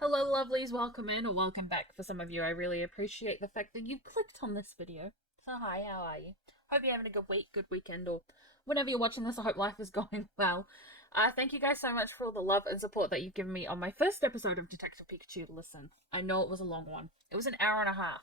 Hello lovelies, welcome in or welcome back for some of you. I really appreciate the fact that you clicked on this video. So hi, how are you? Hope you're having a good week, good weekend, or whenever you're watching this, I hope life is going well. Thank you guys so much for all the love and support that you've given me on my first episode of Detective Pikachu. Listen, I know it was a long one. It was an hour and a half.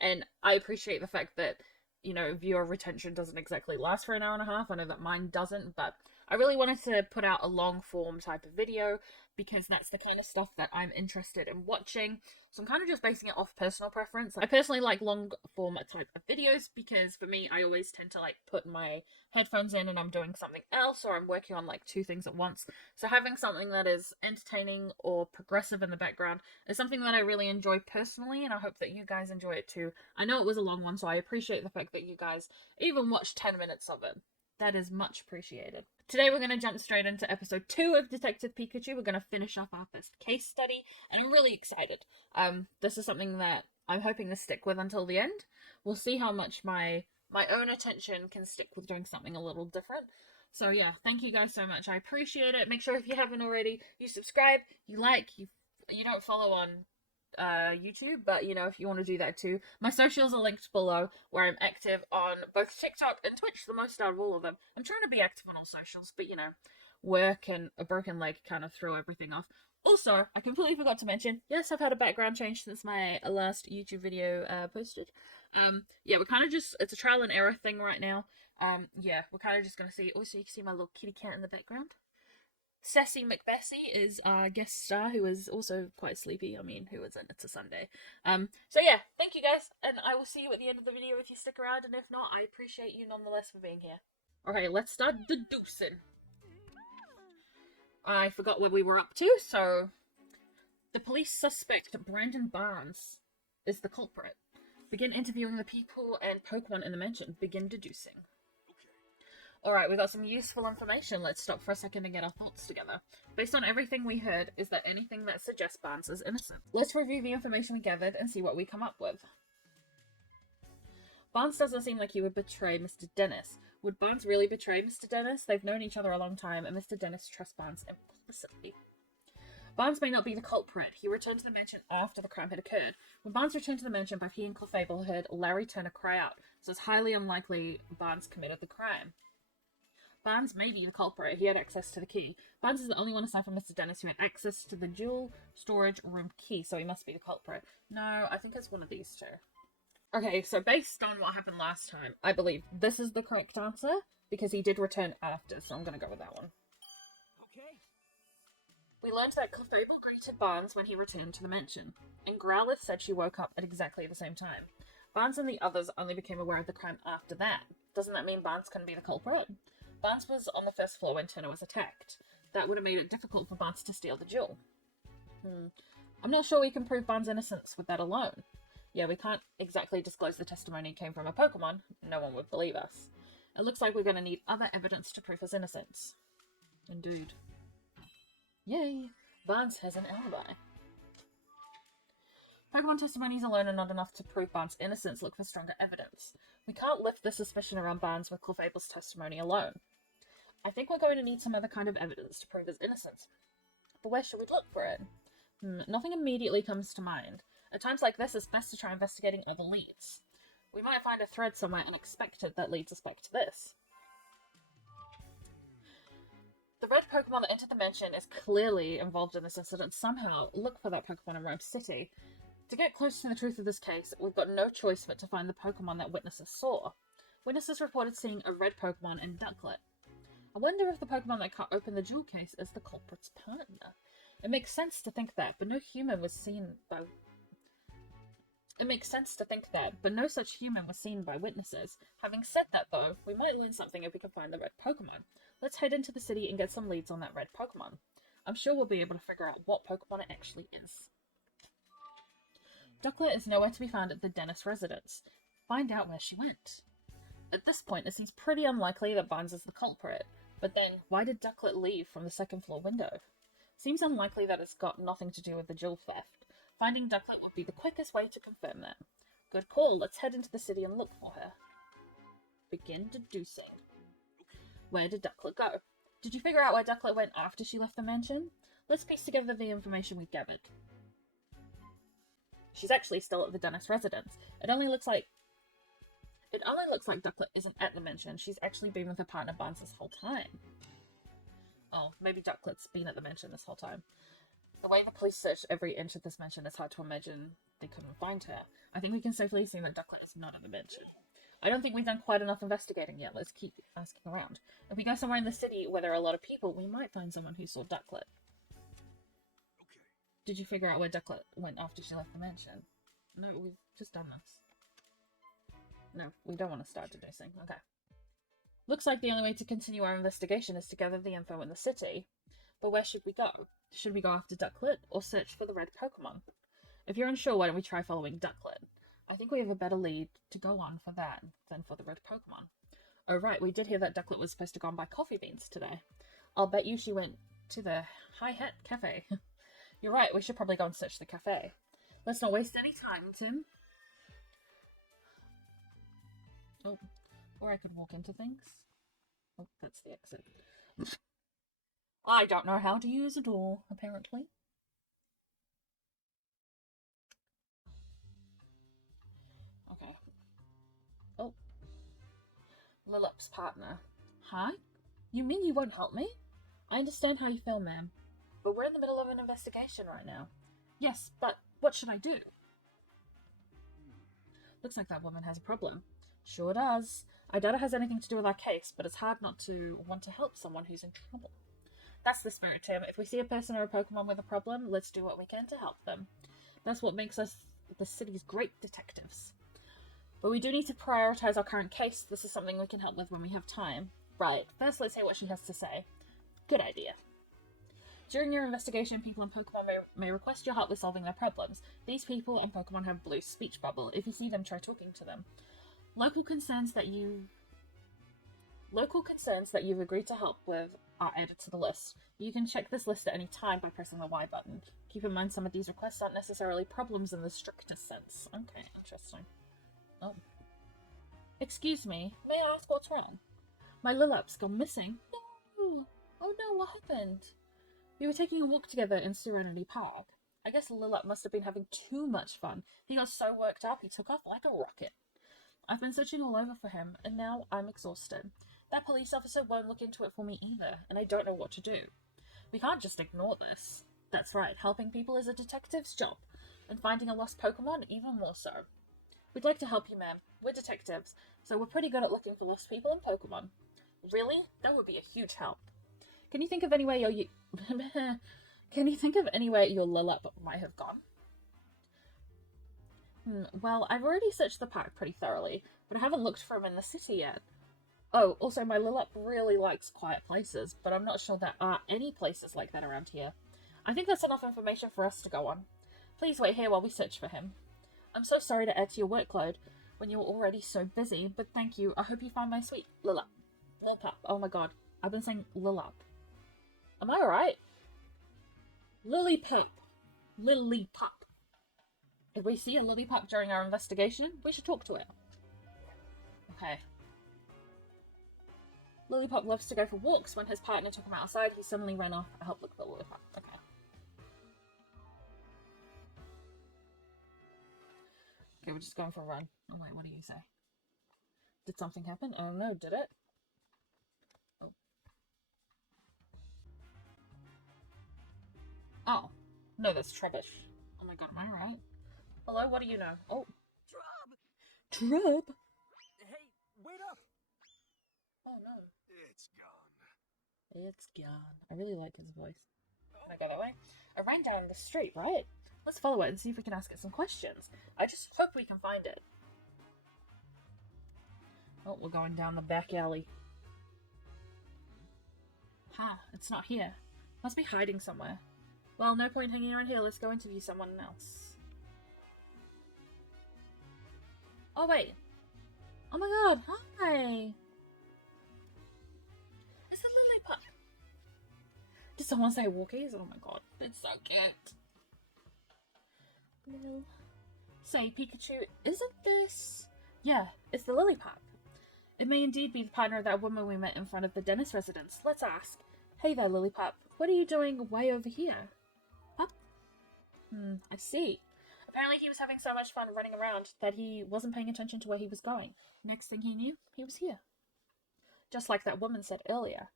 And I appreciate the fact that, viewer retention doesn't exactly last for an hour and a half. I know that mine doesn't, but I really wanted to put out a long form type of video because that's the kind of stuff that I'm interested in watching. So I'm kind of just basing it off personal preference. I personally like long form type of videos because for me, I always tend to put my headphones in and I'm doing something else or I'm working on two things at once. So having something that is entertaining or progressive in the background is something that I really enjoy personally, and I hope that you guys enjoy it too. I know it was a long one, so I appreciate the fact that you guys even watched 10 minutes of it. That is much appreciated. Today we're going to jump straight into episode 2 of Detective Pikachu. We're going to finish up our first case study, and I'm really excited. This is something that I'm hoping to stick with until the end. We'll see how much my own attention can stick with doing something a little different. So yeah, thank you guys so much. I appreciate it. Make sure if you haven't already, you subscribe, you like, you don't follow on YouTube, but if you want to do that too, my socials are linked below, where I'm active on both TikTok and Twitch, the most out of all of them. I'm trying to be active on all socials, but work and a broken leg kind of throw everything off. Also, I completely forgot to mention, yes, I've had a background change since my last YouTube video posted. Yeah, we're kind of just, it's a trial and error thing right now. Yeah, we're kind of just gonna see. Also, you can see my little kitty cat in the background. Sassy McBessy is our guest star, who is also quite sleepy. I mean, who isn't? It's a Sunday. So yeah, thank you guys, and I will see you at the end of the video if you stick around, and if not, I appreciate you nonetheless for being here. Okay, let's start deducing. I forgot where we were up to, so the police suspect Brandon Barnes is the culprit. Begin interviewing the people and Pokemon in the mansion. Begin deducing. Alright, we got some useful information. Let's stop for a second and get our thoughts together. Based on everything we heard, is there anything that suggests Barnes is innocent? Let's review the information we gathered and see what we come up with. Barnes doesn't seem like he would betray Mr. Dennis. Would Barnes really betray Mr. Dennis? They've known each other a long time, and Mr. Dennis trusts Barnes implicitly. Barnes may not be the culprit. He returned to the mansion after the crime had occurred. When Barnes returned to the mansion, both he and Clefable heard Larry Turner cry out, so it's highly unlikely Barnes committed the crime. Barnes may be the culprit. He had access to the key. Barnes is the only one aside from Mr. Dennis who had access to the dual storage room key, so he must be the culprit. No, I think it's one of these two. Okay, so based on what happened last time, I believe this is the correct answer, because he did return after, so I'm going to go with that one. Okay. We learned that Clefable greeted Barnes when he returned to the mansion, and Growlithe said she woke up at exactly the same time. Barnes and the others only became aware of the crime after that. Doesn't that mean Barnes couldn't be the culprit? Barnes was on the first floor when Turner was attacked. That would have made it difficult for Barnes to steal the jewel. I'm not sure we can prove Barnes' innocence with that alone. Yeah, we can't exactly disclose the testimony came from a Pokemon. No one would believe us. It looks like we're going to need other evidence to prove his innocence. Indeed. Yay! Barnes has an alibi. Pokemon testimonies alone are not enough to prove Barnes' innocence. Look for stronger evidence. We can't lift the suspicion around Barnes with Clefable's testimony alone. I think we're going to need some other kind of evidence to prove his innocence. But where should we look for it? Nothing immediately comes to mind. At times like this, it's best to try investigating other leads. We might find a thread somewhere unexpected that leads us back to this. The red Pokemon that entered the mansion is clearly involved in this incident somehow. Look for that Pokemon in Rome City. To get close to the truth of this case, we've got no choice but to find the Pokemon that witnesses saw. Witnesses reported seeing a red Pokemon and Ducklet. I wonder if the Pokemon that cut open the jewel case is the culprit's partner. It makes sense to think that, but no such human was seen by witnesses. Having said that, though, we might learn something if we can find the red Pokemon. Let's head into the city and get some leads on that red Pokemon. I'm sure we'll be able to figure out what Pokemon it actually is. Ducklet is nowhere to be found at the Dennis residence. Find out where she went. At this point, it seems pretty unlikely that Barnes is the culprit. But then, why did Ducklet leave from the second floor window? Seems unlikely that it's got nothing to do with the jewel theft. Finding Ducklet would be the quickest way to confirm that. Good call. Let's head into the city and look for her. Begin deducing. Where did Ducklet go? Did you figure out where Ducklet went after she left the mansion? Let's piece together the information we gathered. She's actually still at the dentist residence. It only looks like Ducklet isn't at the mansion. She's actually been with her partner Barnes this whole time. Oh, maybe Ducklet's been at the mansion this whole time. The way the police searched every inch of this mansion, it's hard to imagine they couldn't find her. I think we can safely assume that Ducklet is not at the mansion. I don't think we've done quite enough investigating yet. Let's keep asking around. If we go somewhere in the city where there are a lot of people, we might find someone who saw Ducklet. Okay. Did you figure out where Ducklet went after she left the mansion? No, we've just done this. No, we don't want to start deducing. Okay. Looks like the only way to continue our investigation is to gather the info in the city. But where should we go? Should we go after Ducklet or search for the red Pokemon? If you're unsure, why don't we try following Ducklet? I think we have a better lead to go on for that than for the red Pokemon. Oh right, we did hear that Ducklet was supposed to go and buy coffee beans today. I'll bet you she went to the Hi Hat Cafe. You're right, we should probably go and search the cafe. Let's not waste any time, Tim. Oh, or I could walk into things. Oh, that's the exit. I don't know how to use a door, apparently. Okay. Oh. Lillip's partner. Hi? You mean you won't help me? I understand how you feel, ma'am. But we're in the middle of an investigation right now. Yes, but what should I do? Looks like that woman has a problem. Sure does. I doubt it has anything to do with our case, but it's hard not to want to help someone who's in trouble. That's the spirit, Tim. If we see a person or a Pokemon with a problem, let's do what we can to help them. That's what makes us the city's great detectives. But we do need to prioritize our current case. This is something we can help with when we have time. Right, first let's hear what she has to say. Good idea. During your investigation, people and Pokemon may request your help with solving their problems. These people and Pokemon have blue speech bubble. If you see them, try talking to them. Local concerns that you've agreed to help with are added to the list. You can check this list at any time by pressing the Y button. Keep in mind some of these requests aren't necessarily problems in the strictest sense. Okay, interesting. Oh. Excuse me, may I ask what's wrong? My Lillip's gone missing. No! Oh no, what happened? We were taking a walk together in Serenity Park. I guess Lillip must have been having too much fun. He got so worked up he took off like a rocket. I've been searching all over for him, and now I'm exhausted. That police officer won't look into it for me either, and I don't know what to do. We can't just ignore this. That's right, helping people is a detective's job, and finding a lost Pokemon even more so. We'd like to help you, ma'am. We're detectives, so we're pretty good at looking for lost people and Pokemon. Really? That would be a huge help. Can you think of any way your Lillip might have gone? Well, I've already searched the park pretty thoroughly, but I haven't looked for him in the city yet. Oh, also, my Lillip really likes quiet places, but I'm not sure there are any places like that around here. I think that's enough information for us to go on. Please wait here while we search for him. I'm so sorry to add to your workload when you're already so busy, but thank you. I hope you find my sweet Lillip. Lillip. Oh my god. I've been saying Lillip. Am I alright? Lillipup. Lillipup. If we see a Lillipup during our investigation, we should talk to it. Okay. Lillipup loves to go for walks. When his partner took him outside, he suddenly ran off to help look for Lillipup. Okay. Okay, we're just going for a run. Oh wait, what do you say? Did something happen? Oh no, did it? Oh. Oh. No, that's Trubbish. Oh my god, am I right? Hello, what do you know? Oh. Trub? Hey, wait up! Oh no. It's gone. It's gone. I really like his voice. Can I go that way? I ran down the street, right? Let's follow it and see if we can ask it some questions. I just hope we can find it. Oh, we're going down the back alley. Huh, it's not here. Must be hiding somewhere. Well, no point hanging around here. Let's go interview someone else. Oh, wait. Oh my god, hi! It's the Lillipup! Did someone say walkies? Oh my god, it's so cute. Lil. Say, Pikachu, isn't this... Yeah, it's the Lillipup. It may indeed be the partner of that woman we met in front of the dentist residence. Let's ask. Hey there, Lillipup. What are you doing way over here? Pup? I see. Apparently he was having so much fun running around that he wasn't paying attention to where he was going. Next thing he knew, he was here. Just like that woman said earlier.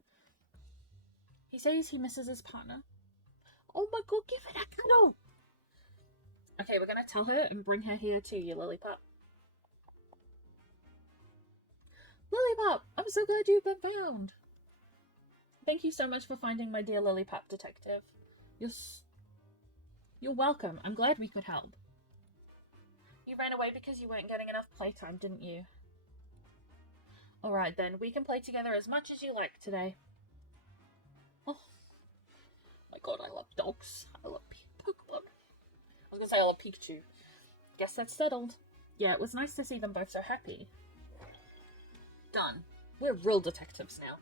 He says he misses his partner. Oh my god, give it a cuddle! Okay, we're gonna tell her and bring her here too, you Lillipup. Lillipup, I'm so glad you've been found. Thank you so much for finding my dear Lillipup, Detective. You're welcome. I'm glad we could help. You ran away because you weren't getting enough playtime, didn't you? Alright then, we can play together as much as you like today. Oh my god, I love dogs. I love Pokemon. I was gonna say I love Pikachu. Guess that's settled. Yeah, it was nice to see them both so happy. Done. We're real detectives now.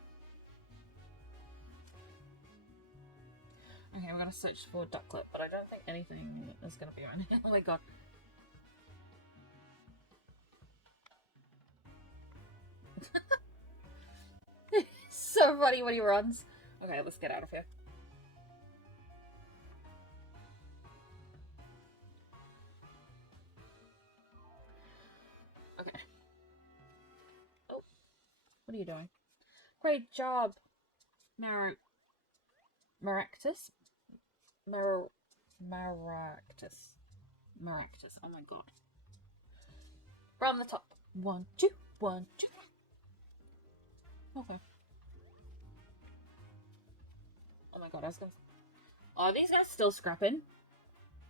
Okay, we're gonna search for Ducklet, but I don't think anything is gonna be around here. Oh my god. So funny when he runs. Okay, let's get out of here. Okay. Oh. What are you doing? Great job. Maractus? Maractus. Oh my god. From the top. 1, 2, 1, 2. Okay. Oh my god, I was gonna... Oh, are these guys still scrapping?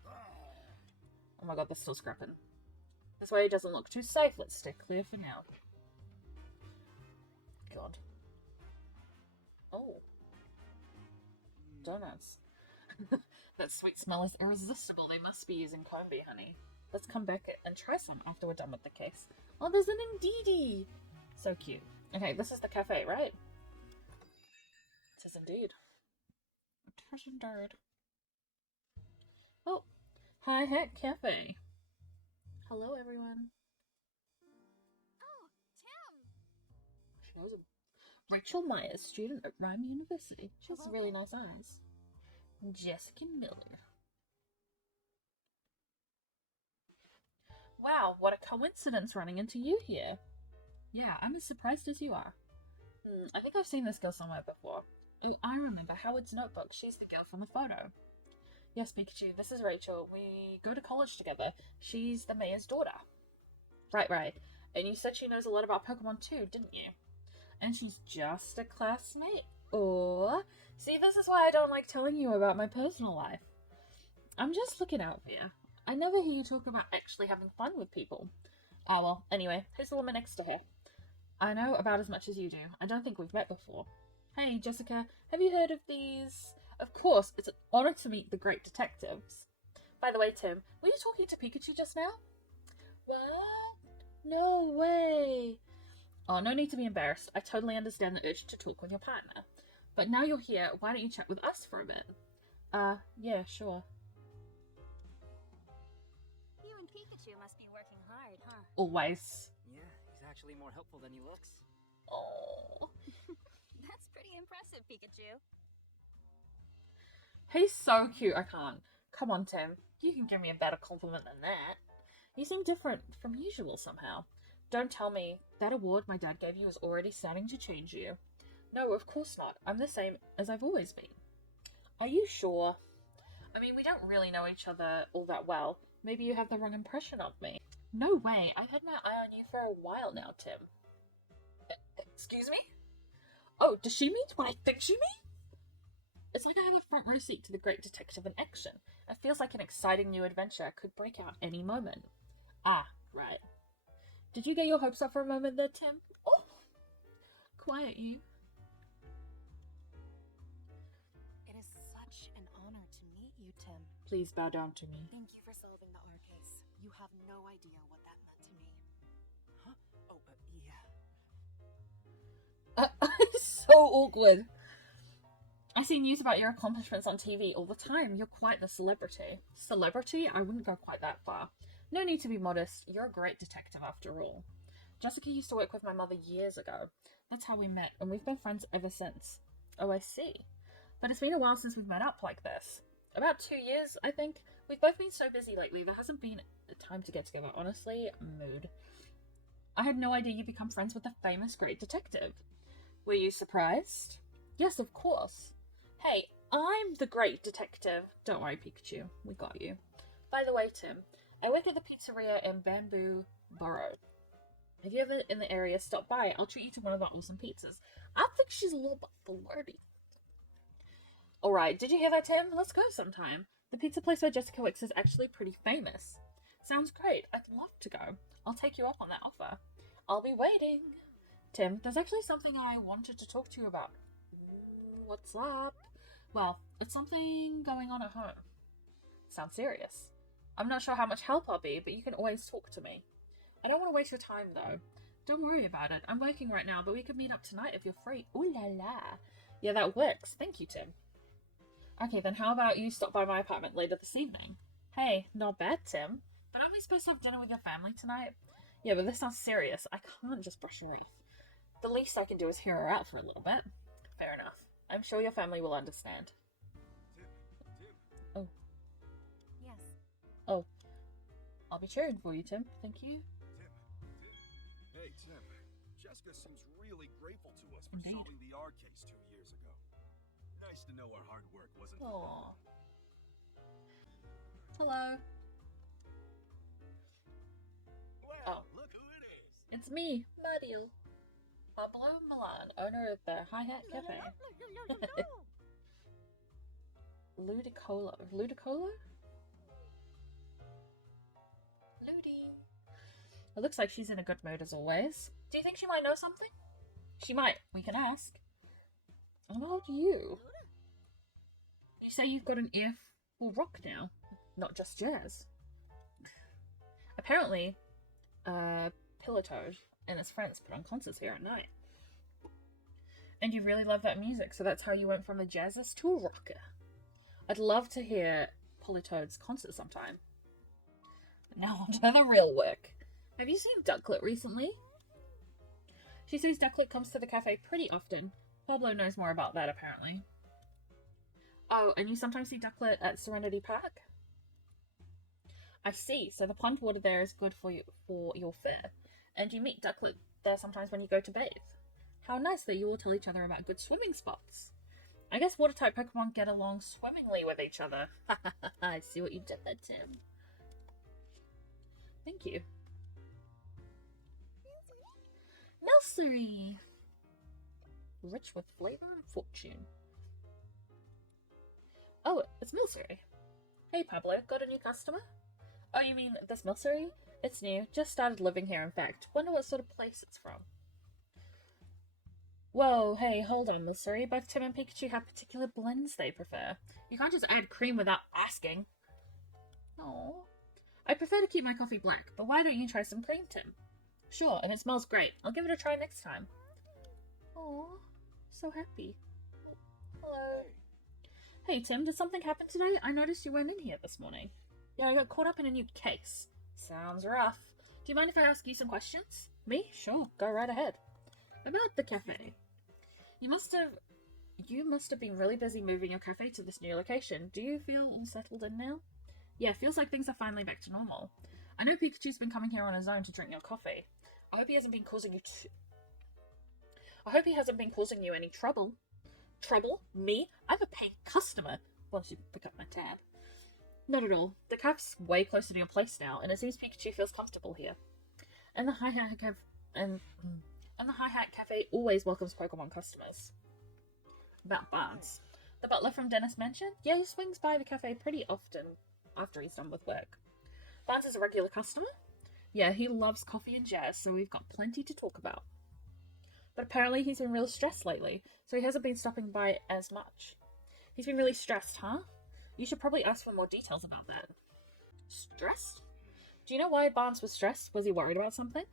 Oh my god, they're still scrapping. This way it doesn't look too safe. Let's stay clear for now. God. Oh. Donuts. That sweet smell is irresistible. They must be using comb bee honey. Let's come back and try some after we're done with the case. Oh, there's an Indeedee! So cute. Okay, this is the cafe, right? It is indeed. It is indeed. Oh, Hi Hat Cafe. Hello, everyone. Oh, Tim! She knows him. Rachel Myers, student at Rhyme University. She has really nice eyes. Jessica Miller. Wow, what a coincidence running into you here. Yeah, I'm as surprised as you are. I think I've seen this girl somewhere before. Oh, I remember Howard's notebook. She's the girl from the photo. Yes, Pikachu, this is Rachel. We go to college together. She's the mayor's daughter. Right. And you said she knows a lot about Pokemon too, didn't you? And she's just a classmate? Or see, this is why I don't like telling you about my personal life. I'm just looking out for you. I never hear you talk about actually having fun with people. Oh well, anyway, who's the woman next to her? I know about as much as you do. I don't think we've met before. Hey, Jessica, have you heard of these? Of course, it's an honor to meet the great detectives. By the way, Tim, were you talking to Pikachu just now? What? No way. Oh, no need to be embarrassed. I totally understand the urge to talk with your partner. But now you're here, why don't you chat with us for a bit? Yeah, sure. You and Pikachu must be working hard, huh? Always. Yeah, he's actually more helpful than he looks. Oh. That's pretty impressive, Pikachu. He's so cute, I can't. Come on, Tim. You can give me a better compliment than that. You seem different from usual somehow. Don't tell me that award my dad gave you is already starting to change you. No, of course not. I'm the same as I've always been. Are you sure? I mean, we don't really know each other all that well. Maybe you have the wrong impression of me. No way. I've had my eye on you for a while now, Tim. Excuse me? Oh, does she mean what I think she means? It's like I have a front row seat to the great detective in action. It feels like an exciting new adventure could break out any moment. Ah, right. Did you get your hopes up for a moment there, Tim? Oh! Quiet, you. It is such an honor to meet you, Tim. Please bow down to me. Thank you for solving the R case. You have no idea what that meant to me. Huh? Oh, yeah. So awkward. I see news about your accomplishments on TV all the time. You're quite the celebrity. Celebrity? I wouldn't go quite that far. No need to be modest. You're a great detective after all. Jessica used to work with my mother years ago. That's how we met, and we've been friends ever since. Oh, I see. But it's been a while since we've met up like this. About 2 years, I think. We've both been so busy lately, there hasn't been time to get together. Honestly, mood. I had no idea you'd become friends with the famous great detective. Were you surprised? Yes, of course. Hey, I'm the great detective. Don't worry, Pikachu. We got you. By the way, Tim, I work at the pizzeria in Bamboo Borough. If you're ever in the area, stop by. I'll treat you to one of our awesome pizzas. I think she's a little bit flirty. Alright, did you hear that, Tim? Let's go sometime. The pizza place where Jessica works is actually pretty famous. Sounds great. I'd love to go. I'll take you up on that offer. I'll be waiting. Tim, there's actually something I wanted to talk to you about. What's up? Well, it's something going on at home. Sounds serious. I'm not sure how much help I'll be, but you can always talk to me. I don't want to waste your time, though. Don't worry about it. I'm working right now, but we could meet up tonight if you're free. Ooh la la. Yeah, that works. Thank you, Tim. Okay, then how about you stop by my apartment later this evening? Hey, not bad, Tim. But aren't we supposed to have dinner with your family tonight? Yeah, but this sounds serious. I can't just brush her teeth. The least I can do is hear her out for a little bit. Fair enough. I'm sure your family will understand. Tim. Oh. Yes. Oh. I'll be cheering for you, Tim. Thank you. Tim. Hey, Tim. Jessica seems really grateful to us for Indeed. solving the R case 2 years ago. Nice to know our hard work wasn't for Aww. Hello. Well, Oh. look who it is. It's me, Mario. Pablo Milan, owner of the Hi-Hat Cafe. Ludicolo. Ludicolo? Ludi. It looks like she's in a good mood as always. Do you think she might know something? She might. We can ask. What about you? You say you've got an ear for rock now, not just jazz. Apparently, Pilotoad and his friends put on concerts here at night. And you really love that music, so that's how you went from a jazzist to a rocker. I'd love to hear Pilotoad's concert sometime. But now on to the real work. Have you seen Ducklet recently? She says Ducklet comes to the cafe pretty often. Pablo knows more about that, apparently. Oh, and you sometimes see Ducklet at Serenity Park? I see, so the pond water there is good for your fur. And you meet Ducklet there sometimes when you go to bathe. How nice that you all tell each other about good swimming spots. I guess water-type Pokemon get along swimmingly with each other. I see what you did there, Tim. Thank you. Nursery! Rich with flavor and fortune. Oh, it's Milcery. Hey Pablo, got a new customer? Oh, you mean this Milcery? It's new, just started living here in fact. Wonder what sort of place it's from. Whoa, hey, hold on, Milcery. Both Tim and Pikachu have particular blends they prefer. You can't just add cream without asking. Oh. I prefer to keep my coffee black, but why don't you try some cream, Tim? Sure, and it smells great. I'll give it a try next time. Oh, so happy. Hello. Hey, Tim, did something happen today? I noticed you weren't in here this morning. Yeah, I got caught up in a new case. Sounds rough. Do you mind if I ask you some questions? Me? Sure, go right ahead. About the cafe. You must have been really busy moving your cafe to this new location. Do you feel all settled in now? Yeah, feels like things are finally back to normal. I know Pikachu's been coming here on his own to drink your coffee. I hope he hasn't been causing you any trouble. Trouble? Me? I'm a paid customer. Once you pick up my tab. Not at all. The cafe's way closer to your place now, and it seems Pikachu feels comfortable here. And the Hi-Hat Cafe always welcomes Pokemon customers. About Barnes. The butler from Dennis mentioned? Yeah, he swings by the cafe pretty often after he's done with work. Barnes is a regular customer? Yeah, he loves coffee and jazz, so we've got plenty to talk about. But apparently he's been real stressed lately, so he hasn't been stopping by as much. He's been really stressed, huh? You should probably ask for more details about that. Stressed? Do you know why Barnes was stressed? Was he worried about something?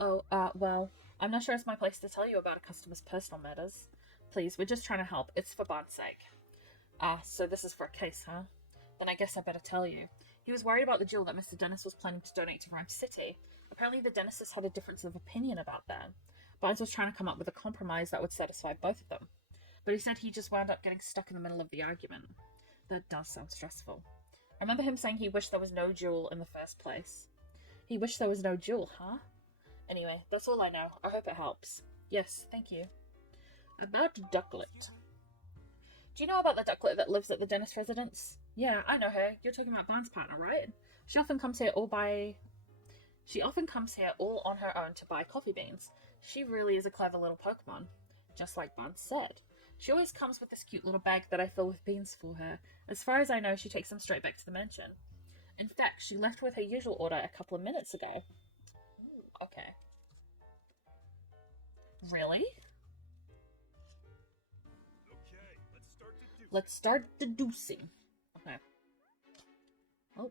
Oh, well, I'm not sure it's my place to tell you about a customer's personal matters. Please, we're just trying to help. It's for Barnes' sake. So this is for a case, huh? Then I guess I better tell you. He was worried about the jewel that Mr. Dennis was planning to donate to Rhyme City. Apparently the Dennises had a difference of opinion about that. Barnes was trying to come up with a compromise that would satisfy both of them. But he said he just wound up getting stuck in the middle of the argument. That does sound stressful. I remember him saying he wished there was no jewel in the first place. He wished there was no jewel, huh? Anyway, that's all I know. I hope it helps. Yes, thank you. About Ducklet. Do you know about the Ducklet that lives at the dentist residence? Yeah, I know her. You're talking about Barnes' partner, right? She often comes here all on her own to buy coffee beans. She really is a clever little Pokemon. Just like Barnes said. She always comes with this cute little bag that I fill with beans for her. As far as I know, she takes them straight back to the mansion. In fact, she left with her usual order a couple of minutes ago. Ooh, okay. Really? Okay, let's start the do. Let's start deducing. Okay. Oh.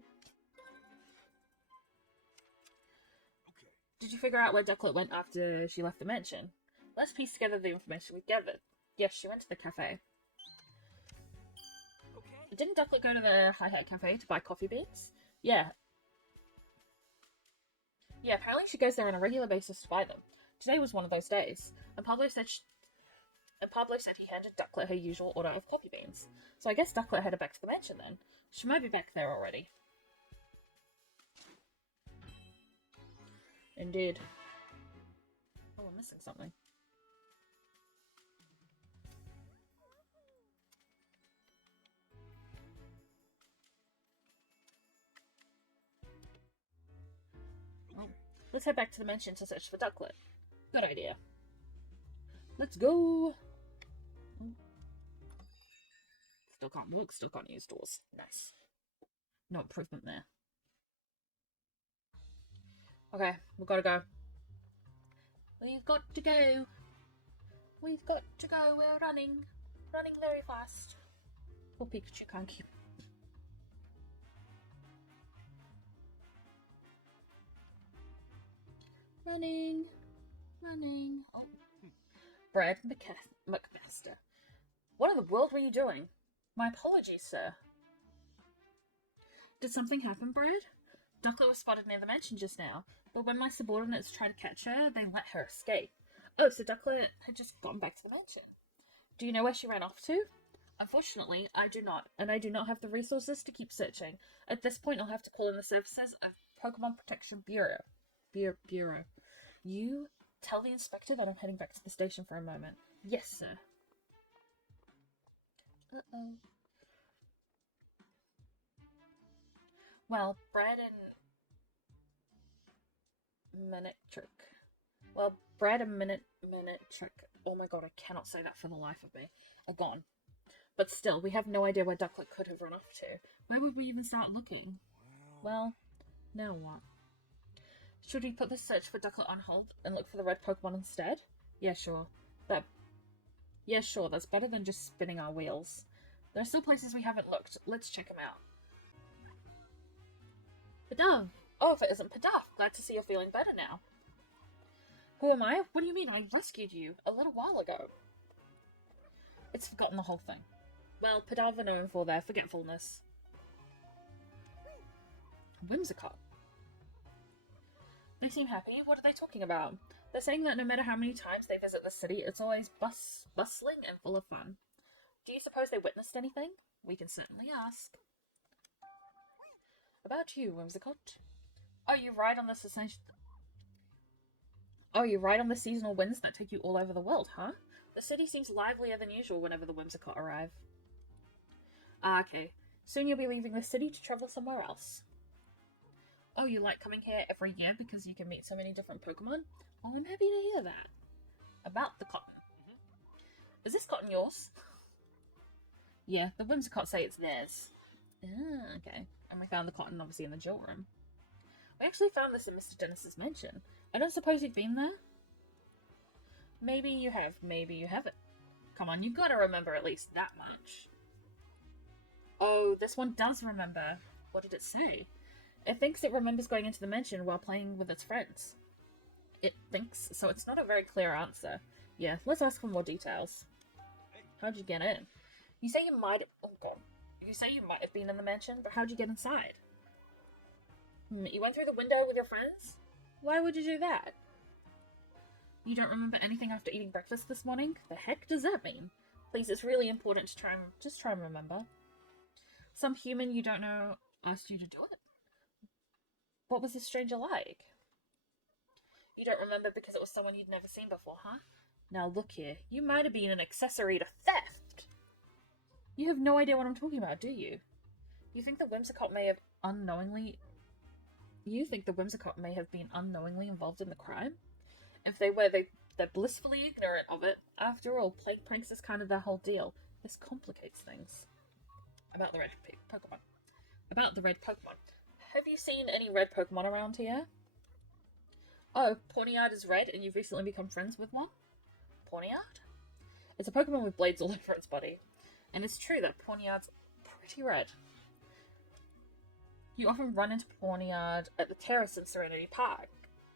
Okay. Did you figure out where Ducklet went after she left the mansion? Let's piece together the information we've gathered. Yes, she went to the cafe. Okay. Didn't Ducklet go to the Hi Hat Cafe to buy coffee beans? Yeah. Yeah, apparently she goes there on a regular basis to buy them. Today was one of those days, and Pablo said he handed Ducklet her usual order of coffee beans. So I guess Ducklet headed back to the mansion then. She might be back there already. Indeed. Oh, we're missing something. Oh, let's head back to the mansion to search for Ducklet. Good idea. Let's go! Still can't use doors. Nice. No improvement there. Okay, we've got to go. We've got to go. We've got to go. We're running. Running very fast. Poor Pikachu can't keep. Running. Running. Oh. Brad McMaster. What in the world were you doing? My apologies, sir. Did something happen, Brad? Ducklet was spotted near the mansion just now, but when my subordinates tried to catch her, they let her escape. Oh, so Ducklet had just gone back to the mansion. Do you know where she ran off to? Unfortunately, I do not, and I do not have the resources to keep searching. At this point, I'll have to call in the services of Pokemon Protection Bureau. Bureau. You tell the inspector that I'm heading back to the station for a moment. Yes, sir. Uh-oh. Well, Brad and Minute Trick. Oh my god, I cannot say that for the life of me. Are gone. But still, we have no idea where Ducklet could have run off to. Where would we even start looking? Well, now what? Should we put the search for Ducklet on hold and look for the red Pokemon instead? Yeah, sure. That's better than just spinning our wheels. There are still places we haven't looked. Let's check them out. Padav! Oh, if it isn't Padav, glad to see you're feeling better now. Who am I? What do you mean? I rescued you a little while ago. It's forgotten the whole thing. Well, Padav are known for their forgetfulness. Whimsicott. They seem happy. What are they talking about? They're saying that no matter how many times they visit the city, it's always bustling and full of fun. Do you suppose they witnessed anything? We can certainly ask. About you, Whimsicott. Oh, you ride on the seasonal winds that take you all over the world, huh? The city seems livelier than usual whenever the Whimsicott arrive. Ah, okay. Soon you'll be leaving the city to travel somewhere else. Oh, you like coming here every year because you can meet so many different Pokemon? Oh, I'm happy to hear that. About the cotton. Is this cotton yours? Yeah, the Whimsicott say it's theirs. Ah, okay. And we found the cotton, obviously, in the jewel room. We actually found this in Mr. Dennis's mansion. I don't suppose you've been there? Maybe you have, maybe you haven't. Come on, you've got to remember at least that much. Oh, this one does remember. What did it say? It thinks it remembers going into the mansion while playing with its friends. It thinks, so it's not a very clear answer. Yeah, let's ask for more details. How'd you get in? You say you might have been in the mansion, but how'd you get inside? You went through the window with your friends? Why would you do that? You don't remember anything after eating breakfast this morning? The heck does that mean? Please, it's really important to try and remember. Some human you don't know asked you to do it? What was this stranger like? You don't remember because it was someone you'd never seen before, huh? Now look here, you might have been an accessory to theft! You have no idea what I'm talking about, do you? You think the Whimsicott may have been unknowingly involved in the crime? If they were, they're blissfully ignorant of it. After all, playing pranks is kind of their whole deal. This complicates things. About the red Pokemon. Have you seen any red Pokemon around here? Oh, Pawniard is red and you've recently become friends with one? Pawniard? It's a Pokemon with blades all over its body. And it's true that Pawniard's pretty red. You often run into Pawniard at the terrace in Serenity Park.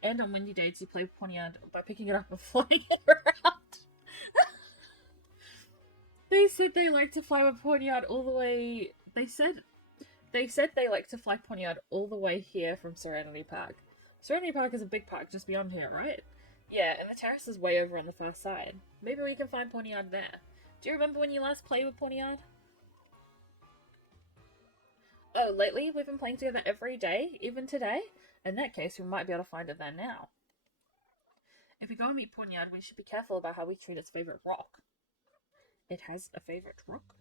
And on windy days you play with Pawniard by picking it up and flying it around. They said they like to fly with Pawniard all the way... They said they like to fly Pawniard all the way here from Serenity Park. Serenity Park is a big park just beyond here, right? Yeah, and the terrace is way over on the far side. Maybe we can find Pawniard there. Do you remember when you last played with Pawniard? Oh, lately we've been playing together every day, even today? In that case, we might be able to find it there now. If we go and meet Pawniard, we should be careful about how we treat its favourite rock. It has a favourite rock?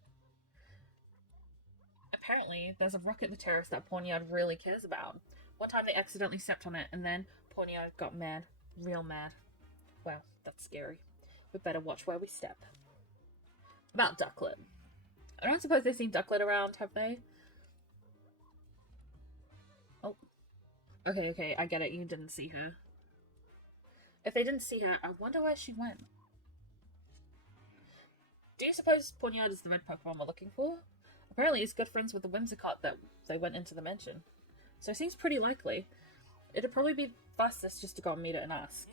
Apparently, there's a rock at the terrace that Pawniard really cares about. One time they accidentally stepped on it, and then Pawniard got mad. Real mad. Wow, that's scary. We better watch where we step. About Ducklet. I don't suppose they've seen Ducklet around, have they? Oh. Okay, I get it. You didn't see her. If they didn't see her, I wonder where she went. Do you suppose Pawniard is the red Pokemon we're looking for? Apparently he's good friends with the Whimsicott that they went into the mansion. So it seems pretty likely. It'd probably be fastest just to go and meet it and ask.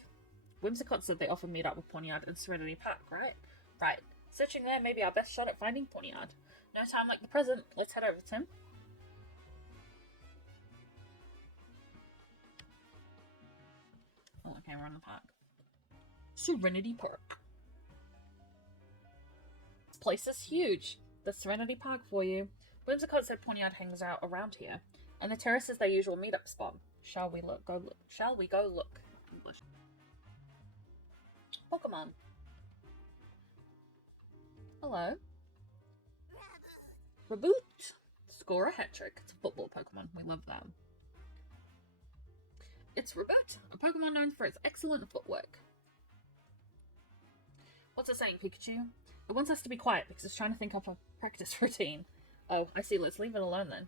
Whimsicott said they often meet up with Pawniard in Serenity Park, right? Right. Searching there may be our best shot at finding Pawniard. No time like the present. Let's head over to him. Oh, okay, we're in the park. Serenity Park. This place is huge. The Serenity Park for you. Whimsicott said Pawniard hangs out around here, and the terrace is their usual meetup spot. Shall we go look? English. Pokemon. Hello. Reboot. Score a hat trick. It's a football Pokemon. We love that. It's Reboot, a Pokemon known for its excellent footwork. What's it saying, Pikachu? It wants us to be quiet because it's trying to think up a practice routine. Oh, I see. Let's leave it alone then.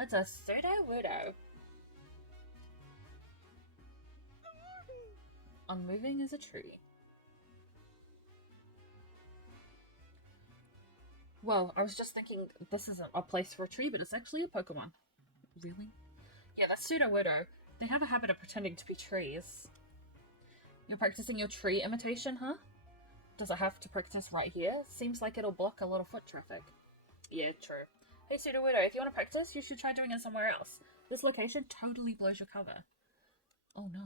It's a Sudowoodo. Unmoving as a tree. Well, I was just thinking this isn't a place for a tree, but it's actually a Pokemon. Really? Yeah, that's Sudowoodo. They have a habit of pretending to be trees. You're practicing your tree imitation, huh? Does it have to practice right here? Seems like it'll block a lot of foot traffic. Yeah, true. Hey Sudowoodo, if you want to practice, you should try doing it somewhere else. This location totally blows your cover. Oh no.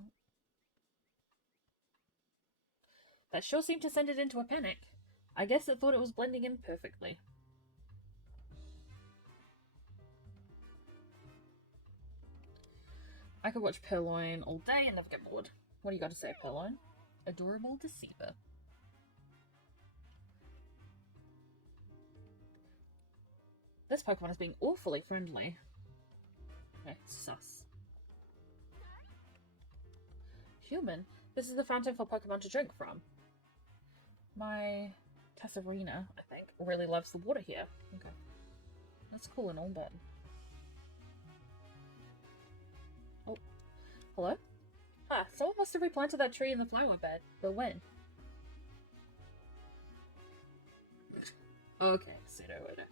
Oh. That sure seemed to send it into a panic. I guess it thought it was blending in perfectly. I could watch Purloin all day and never get bored. What do you got to say, Purloin? Adorable deceiver. This Pokemon is being awfully friendly. Okay, sus. Human? This is the fountain for Pokemon to drink from. My Tessarina, I think, really loves the water here. Okay. That's cool and all, but... Oh. Hello? Ah, someone must have replanted that tree in the flower bed. But when? Okay, Sudowoodo.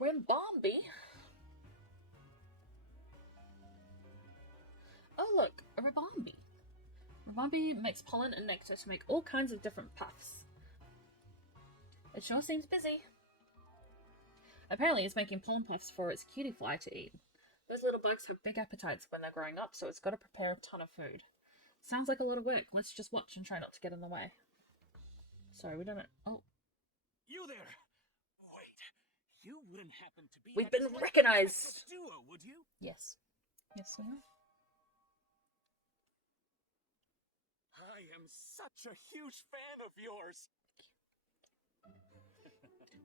Ribombee? Oh look, a Ribombee. Ribombee makes pollen and nectar to make all kinds of different puffs. It sure seems busy. Apparently it's making pollen puffs for its cutie fly to eat. Those little bugs have big appetites when they're growing up, so it's got to prepare a ton of food. Sounds like a lot of work. Let's just watch and try not to get in the way. Sorry, we don't know. Oh. You there! Wait, you wouldn't happen to be We've that been great recognized. detective duo, would you? Yes. Yes, we are. I am such a huge fan of yours!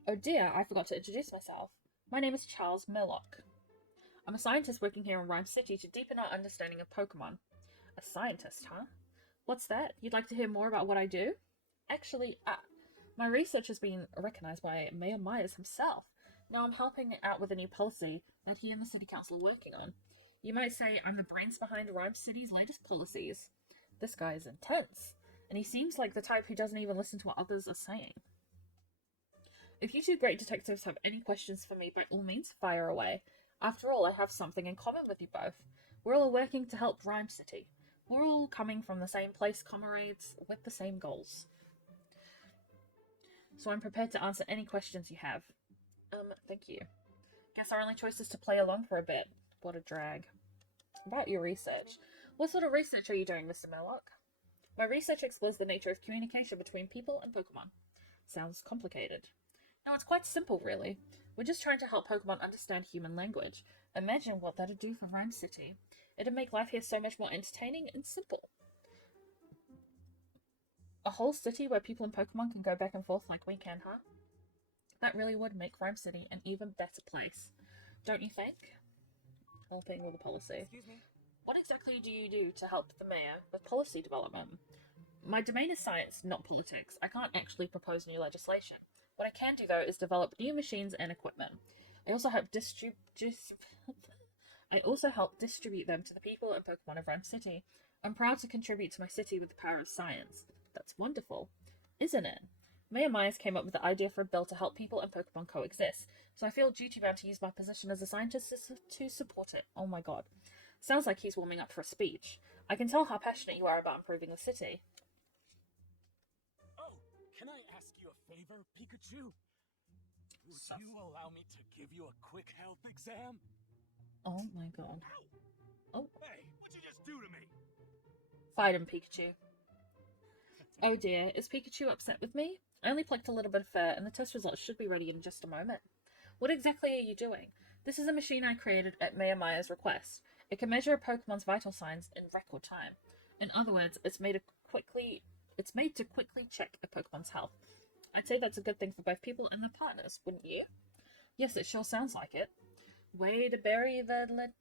Oh dear, I forgot to introduce myself. My name is Charles Murlock. I'm a scientist working here in Rhyme City to deepen our understanding of Pokemon. A scientist, huh? What's that? You'd like to hear more about what I do? Actually, my research has been recognized by Mayor Myers himself. Now I'm helping out with a new policy that he and the City Council are working on. You might say I'm the brains behind Rhyme City's latest policies. This guy is intense, and he seems like the type who doesn't even listen to what others are saying. If you two great detectives have any questions for me, by all means, fire away. After all, I have something in common with you both. We're all working to help Rhyme City. We're all coming from the same place, comrades, with the same goals. So I'm prepared to answer any questions you have. Thank you. Guess our only choice is to play along for a bit. What a drag. About your research. What sort of research are you doing, Mr. Murlock? My research explores the nature of communication between people and Pokemon. Sounds complicated. No, it's quite simple, really. We're just trying to help Pokemon understand human language. Imagine what that'd do for Rhyme City. It'd make life here so much more entertaining and simple. A whole city where people and Pokemon can go back and forth like we can, huh? That really would make Rhyme City an even better place. Don't you think? Helping with the policy. Excuse me. What exactly do you do to help the mayor with policy development? My domain is science, not politics. I can't actually propose new legislation. What I can do, though, is develop new machines and equipment. I also help distribute them to the people and Pokemon of Rhyme City. I'm proud to contribute to my city with the power of science. That's wonderful, isn't it? Mayor Myers came up with the idea for a bill to help people and Pokemon coexist, so I feel duty-bound to use my position as a scientist to support it. Oh my god. Sounds like he's warming up for a speech. I can tell how passionate you are about improving the city. Oh, can I ask you a favor, Pikachu? Would you allow me to give you a quick health exam? Oh my god. Oh. Hey, what'd you just do to me? Fight him, Pikachu. Oh dear, is Pikachu upset with me? I only plucked a little bit of fur, and the test results should be ready in just a moment. What exactly are you doing? This is a machine I created at Mayor Myers' request. It can measure a Pokemon's vital signs in record time. In other words, it's made to quickly check a Pokemon's health. I'd say that's a good thing for both people and their partners, wouldn't you? Yes, it sure sounds like it. Way to bury the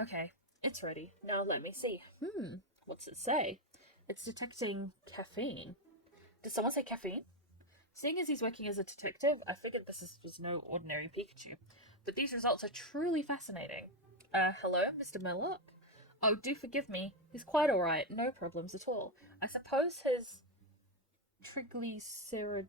Okay, it's ready. Now let me see. What's it say? It's detecting caffeine. Did someone say caffeine? Seeing as he's working as a detective, I figured this was no ordinary Pikachu. But these results are truly fascinating. Hello, Mr. Murlock? Oh, do forgive me. He's quite alright. No problems at all. I suppose his triglycerides...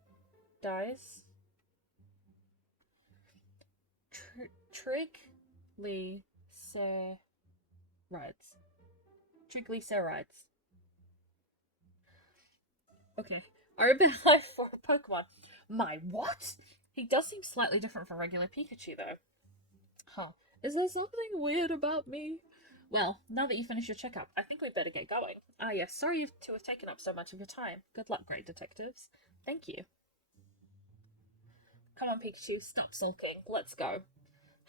Triglycerides. Okay. Are a bit high for a Pokemon. My what? He does seem slightly different from regular Pikachu, though. Huh. Is there something weird about me? Well, now that you finished your checkup, I think we'd better get going. Ah, yes, sorry to have taken up so much of your time. Good luck, great detectives. Thank you. Come on, Pikachu, stop sulking. Let's go.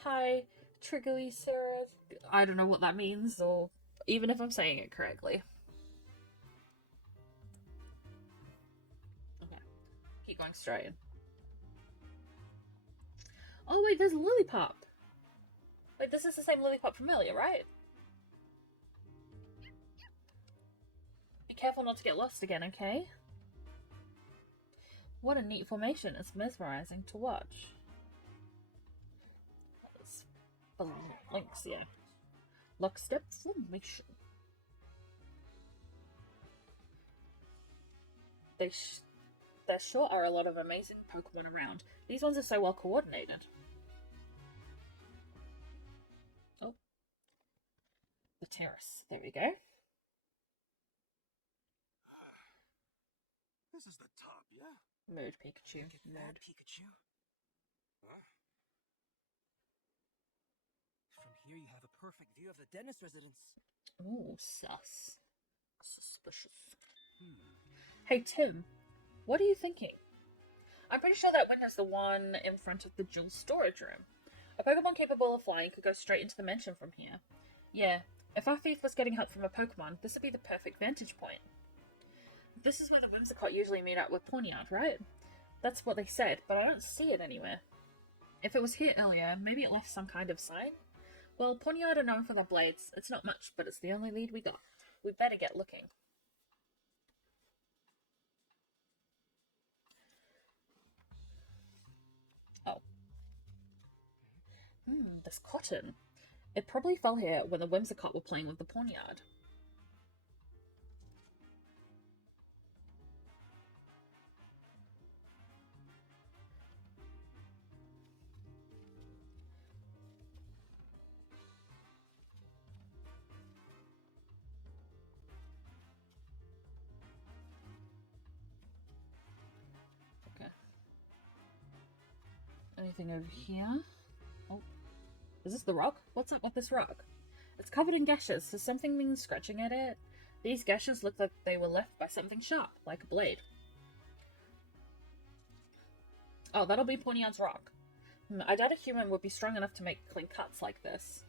Hi, Triglycerides. I don't know what that means, or even if I'm saying it correctly. Okay, keep going straight. Oh wait, there's Lillipup. Wait, this is the same Lillipup from earlier, right? Be careful not to get lost again, okay? What a neat formation. It's mesmerizing to watch. Links, yeah. Lockstep formation. There sure are a lot of amazing Pokemon around. These ones are so well coordinated. Oh. The terrace. There we go. This is the top, yeah? Mood Pikachu. Look at that, Pikachu. Huh? From here you have a perfect view of the dentist residence. Ooh, sus. Suspicious. Hey, Tim, what are you thinking? I'm pretty sure that window's the one in front of the jewel storage room. A Pokemon capable of flying could go straight into the mansion from here. Yeah, if our thief was getting help from a Pokemon, this would be the perfect vantage point. This is where the Whimsicott usually meet up with Pawniard, right? That's what they said, but I don't see it anywhere. If it was here earlier, maybe it left some kind of sign? Well, Pawniard are known for their blades. It's not much, but it's the only lead we got. We better get looking. Oh. This cotton. It probably fell here when the Whimsicott were playing with the Pawniard. Okay. Anything over here? Oh. Is this the rock? What's up with this rock? It's covered in gashes. Has something been scratching at it? These gashes look like they were left by something sharp, like a blade. Oh, that'll be Pawniard's rock. I doubt a human would be strong enough to make clean cuts like this.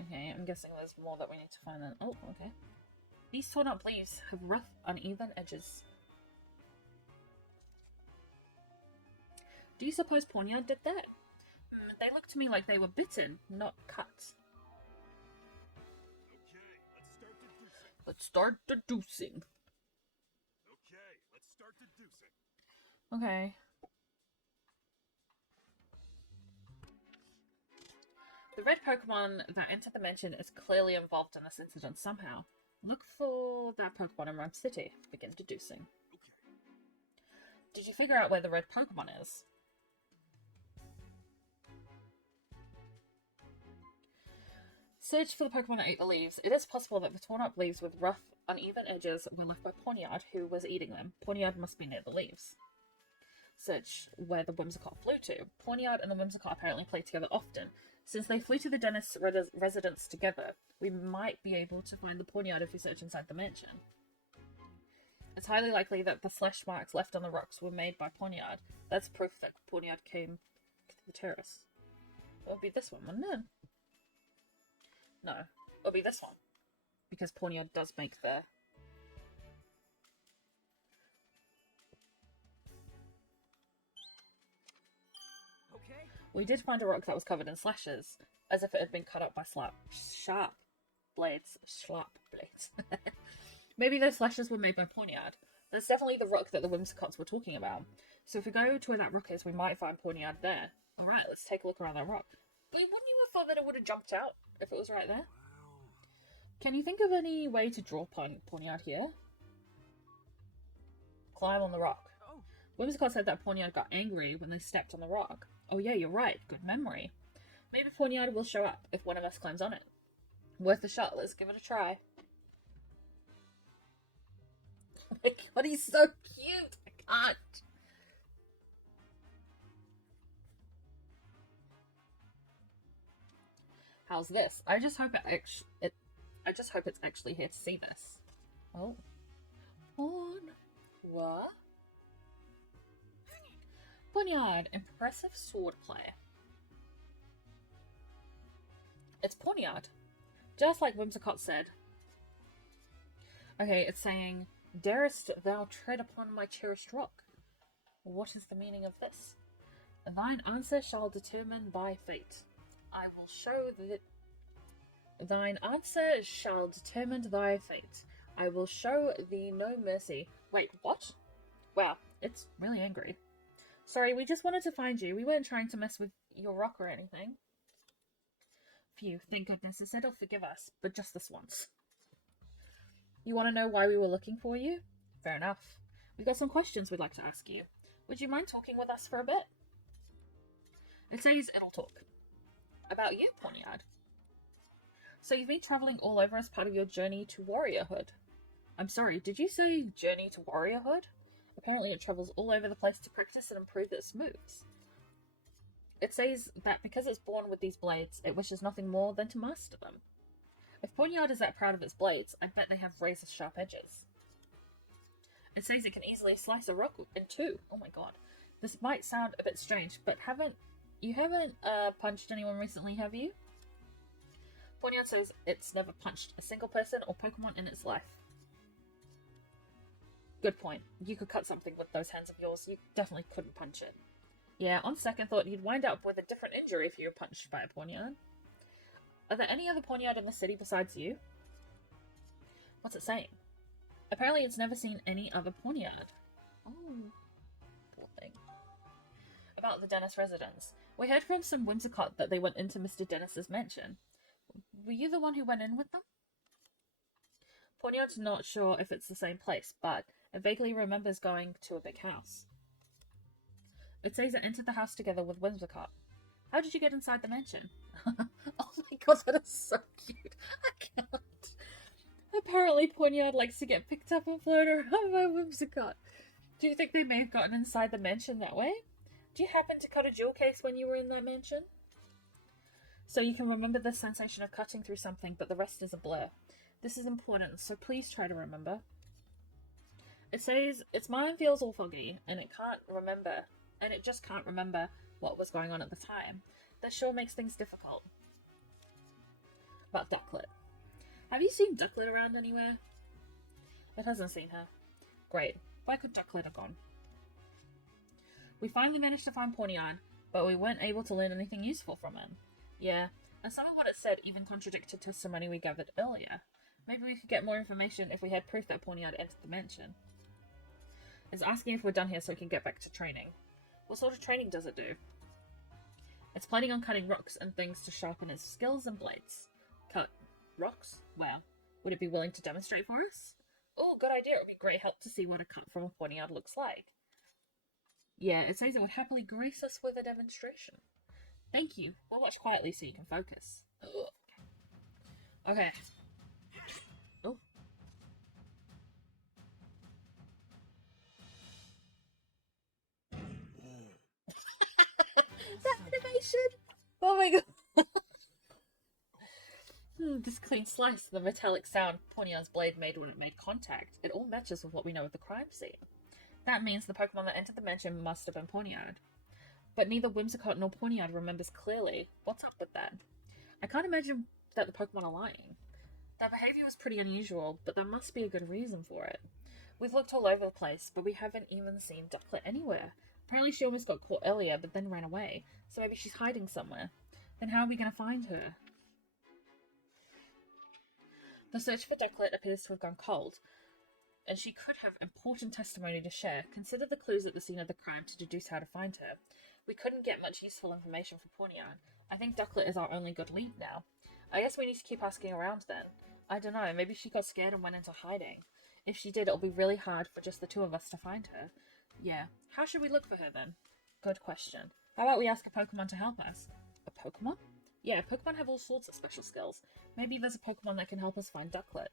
Okay, I'm guessing there's more that we need to find then. Oh, okay. These torn up leaves have rough, uneven edges. Do you suppose Pawniard did that? They look to me like they were bitten, not cut. Okay, Let's start deducing. Okay, let's start deducing. Okay. The red Pokemon that entered the mansion is clearly involved in this incident somehow. Look for that Pokemon in Rhyme City. Begin deducing. Okay. Did you figure out where the red Pokemon is? Search for the Pokemon that ate the leaves. It is possible that the torn up leaves with rough, uneven edges were left by Pawniard, who was eating them. Pawniard must be near the leaves. Search where the Whimsicott flew to. Pawniard and the Whimsicott apparently play together often. Since they flew to the dentist's residence together, we might be able to find the Pawniard if we search inside the mansion. It's highly likely that the slash marks left on the rocks were made by Pawniard. That's proof that Pawniard came to the terrace. It would be this one, wouldn't it? No, it'll be this one. Because Pawniard does make the... Okay. We did find a rock that was covered in slashes, as if it had been cut up by sharp blades. Sharp blades. Maybe those slashes were made by Pawniard. That's definitely the rock that the Whimsicotts were talking about. So if we go to where that rock is, we might find Pawniard there. Alright, let's take a look around that rock. But wouldn't you have thought that it would have jumped out if it was right there? Can you think of any way to draw Pawniard here? Climb on the rock. Oh. Whimsicott said that Pawniard got angry when they stepped on the rock. Oh yeah, you're right. Good memory. Maybe Pawniard will show up if one of us climbs on it. Worth a shot. Let's give it a try. Oh my god, he's so cute! I can't. How's this? I just hope I just hope it's actually here to see this. Oh. What? Pawniard, impressive swordplay. It's Pawniard. Just like Whimsicott said. Okay, it's saying, darest thou tread upon my cherished rock? What is the meaning of this? Thine answer shall determine thy fate. I will show that thine answer shall determine thy fate. I will show thee no mercy. Wait, what? Wow, it's really angry. Sorry, we just wanted to find you. We weren't trying to mess with your rock or anything. Phew, thank goodness. It said it'll forgive us, but just this once. You want to know why we were looking for you? Fair enough. We've got some questions we'd like to ask you. Would you mind talking with us for a bit? It says it'll talk. About you, Pawniard. So you've been travelling all over as part of your journey to warriorhood. I'm sorry, did you say journey to warriorhood? Apparently it travels all over the place to practice and improve its moves. It says that because it's born with these blades, it wishes nothing more than to master them. If Poniard is that proud of its blades, I bet they have razor-sharp edges. It says it can easily slice a rock in two. Oh my god. This might sound a bit strange, but you haven't punched anyone recently, have you? Poniard says it's never punched a single person or Pokemon in its life. Good point. You could cut something with those hands of yours. You definitely couldn't punch it. Yeah, on second thought, you'd wind up with a different injury if you were punched by a Poniard. Are there any other Poniard in the city besides you? What's it saying? Apparently it's never seen any other Poniard. Oh, poor thing. About the Dennis residents. We heard from some Whimsicott that they went into Mr. Dennis's mansion. Were you the one who went in with them? Poniard's not sure if it's the same place, but it vaguely remembers going to a big house. It says it entered the house together with Whimsicott. How did you get inside the mansion? Oh my god, that is so cute. I can't. Apparently Poniard likes to get picked up and floated around by Whimsicott. Do you think they may have gotten inside the mansion that way? Do you happen to cut a jewel case when you were in that mansion? So you can remember the sensation of cutting through something, but the rest is a blur. This is important, so please try to remember. It says its mind feels all foggy, and it just can't remember what was going on at the time. That sure makes things difficult. About Ducklet. Have you seen Ducklet around anywhere? It hasn't seen her. Great. Why could Ducklet have gone? We finally managed to find Poniard, but we weren't able to learn anything useful from him. Yeah, and some of what it said even contradicted testimony we gathered earlier. Maybe we could get more information if we had proof that Poniard entered the mansion. It's asking if we're done here so we can get back to training. What sort of training does it do? It's planning on cutting rocks and things to sharpen its skills and blades. Cut rocks? Wow. Would it be willing to demonstrate for us? Oh, good idea. It would be great help to see what a cut from a Poniard looks like. Yeah, it says it would happily grace us with a demonstration. Thank you. We'll watch quietly so you can focus. Okay. Oh. That animation! Oh my god. This clean slice, the metallic sound Poniard's blade made when it made contact. It all matches with what we know of the crime scene. That means the Pokemon that entered the mansion must have been Poniard. But neither Whimsicott nor Poniard remembers clearly. What's up with that? I can't imagine that the Pokemon are lying. Their behavior was pretty unusual, but there must be a good reason for it. We've looked all over the place, but we haven't even seen Ducklet anywhere. Apparently she almost got caught earlier, but then ran away. So maybe she's hiding somewhere. Then how are we going to find her? The search for Ducklet appears to have gone cold, and she could have important testimony to share. Consider the clues at the scene of the crime to deduce how to find her. We couldn't get much useful information from Poniard. I think Ducklet is our only good lead now. I guess we need to keep asking around then. I don't know, maybe she got scared and went into hiding. If she did, it'll be really hard for just the two of us to find her. Yeah, how should we look for her then? Good question. How about we ask a Pokemon to help us? A Pokemon? Yeah, Pokemon have all sorts of special skills. Maybe there's a Pokemon that can help us find Ducklet.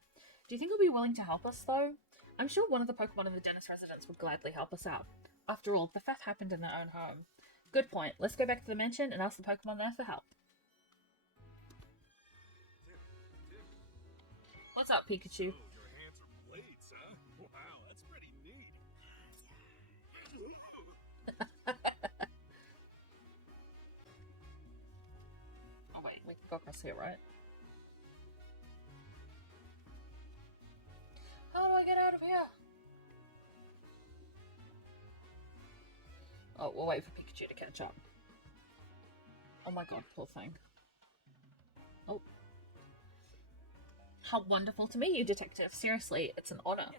Do you think he'll be willing to help us, though? I'm sure one of the Pokemon in the Dennis residence would gladly help us out. After all, the theft happened in their own home. Good point. Let's go back to the mansion and ask the Pokemon there for help. What's up, Pikachu? Your hands are blades, huh? Wow, that's pretty neat. Oh wait, we can go across here, right? How do I get out of here? Oh, we'll wait for Pikachu to catch up. Oh my god, poor thing. Oh. How wonderful to meet you, Detective. Seriously, it's an honor.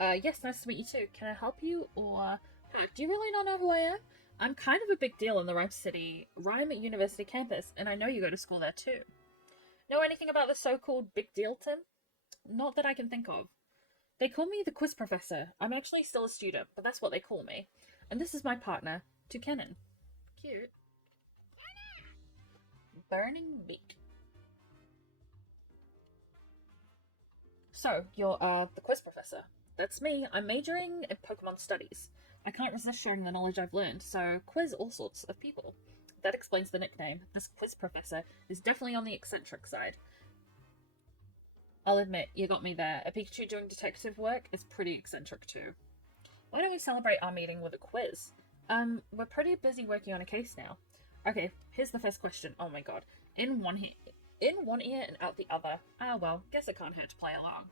Yes, nice to meet you too. Can I help you, or... do you really not know who I am? I'm kind of a big deal in the Rhyme University campus, and I know you go to school there too. Know anything about the so-called big deal, Tim? Not that I can think of. They call me the quiz professor. I'm actually still a student, but that's what they call me. And this is my partner, Toucanon. Cute. Burning meat. So, you're, the quiz professor. That's me. I'm majoring in Pokemon studies. I can't resist sharing the knowledge I've learned, so quiz all sorts of people. That explains the nickname. This quiz professor is definitely on the eccentric side. I'll admit, you got me there. A Pikachu doing detective work is pretty eccentric too. Why don't we celebrate our meeting with a quiz? We're pretty busy working on a case now. Okay, here's the first question. Oh my god. In one ear and out the other. Ah well, guess it can't hurt to play along.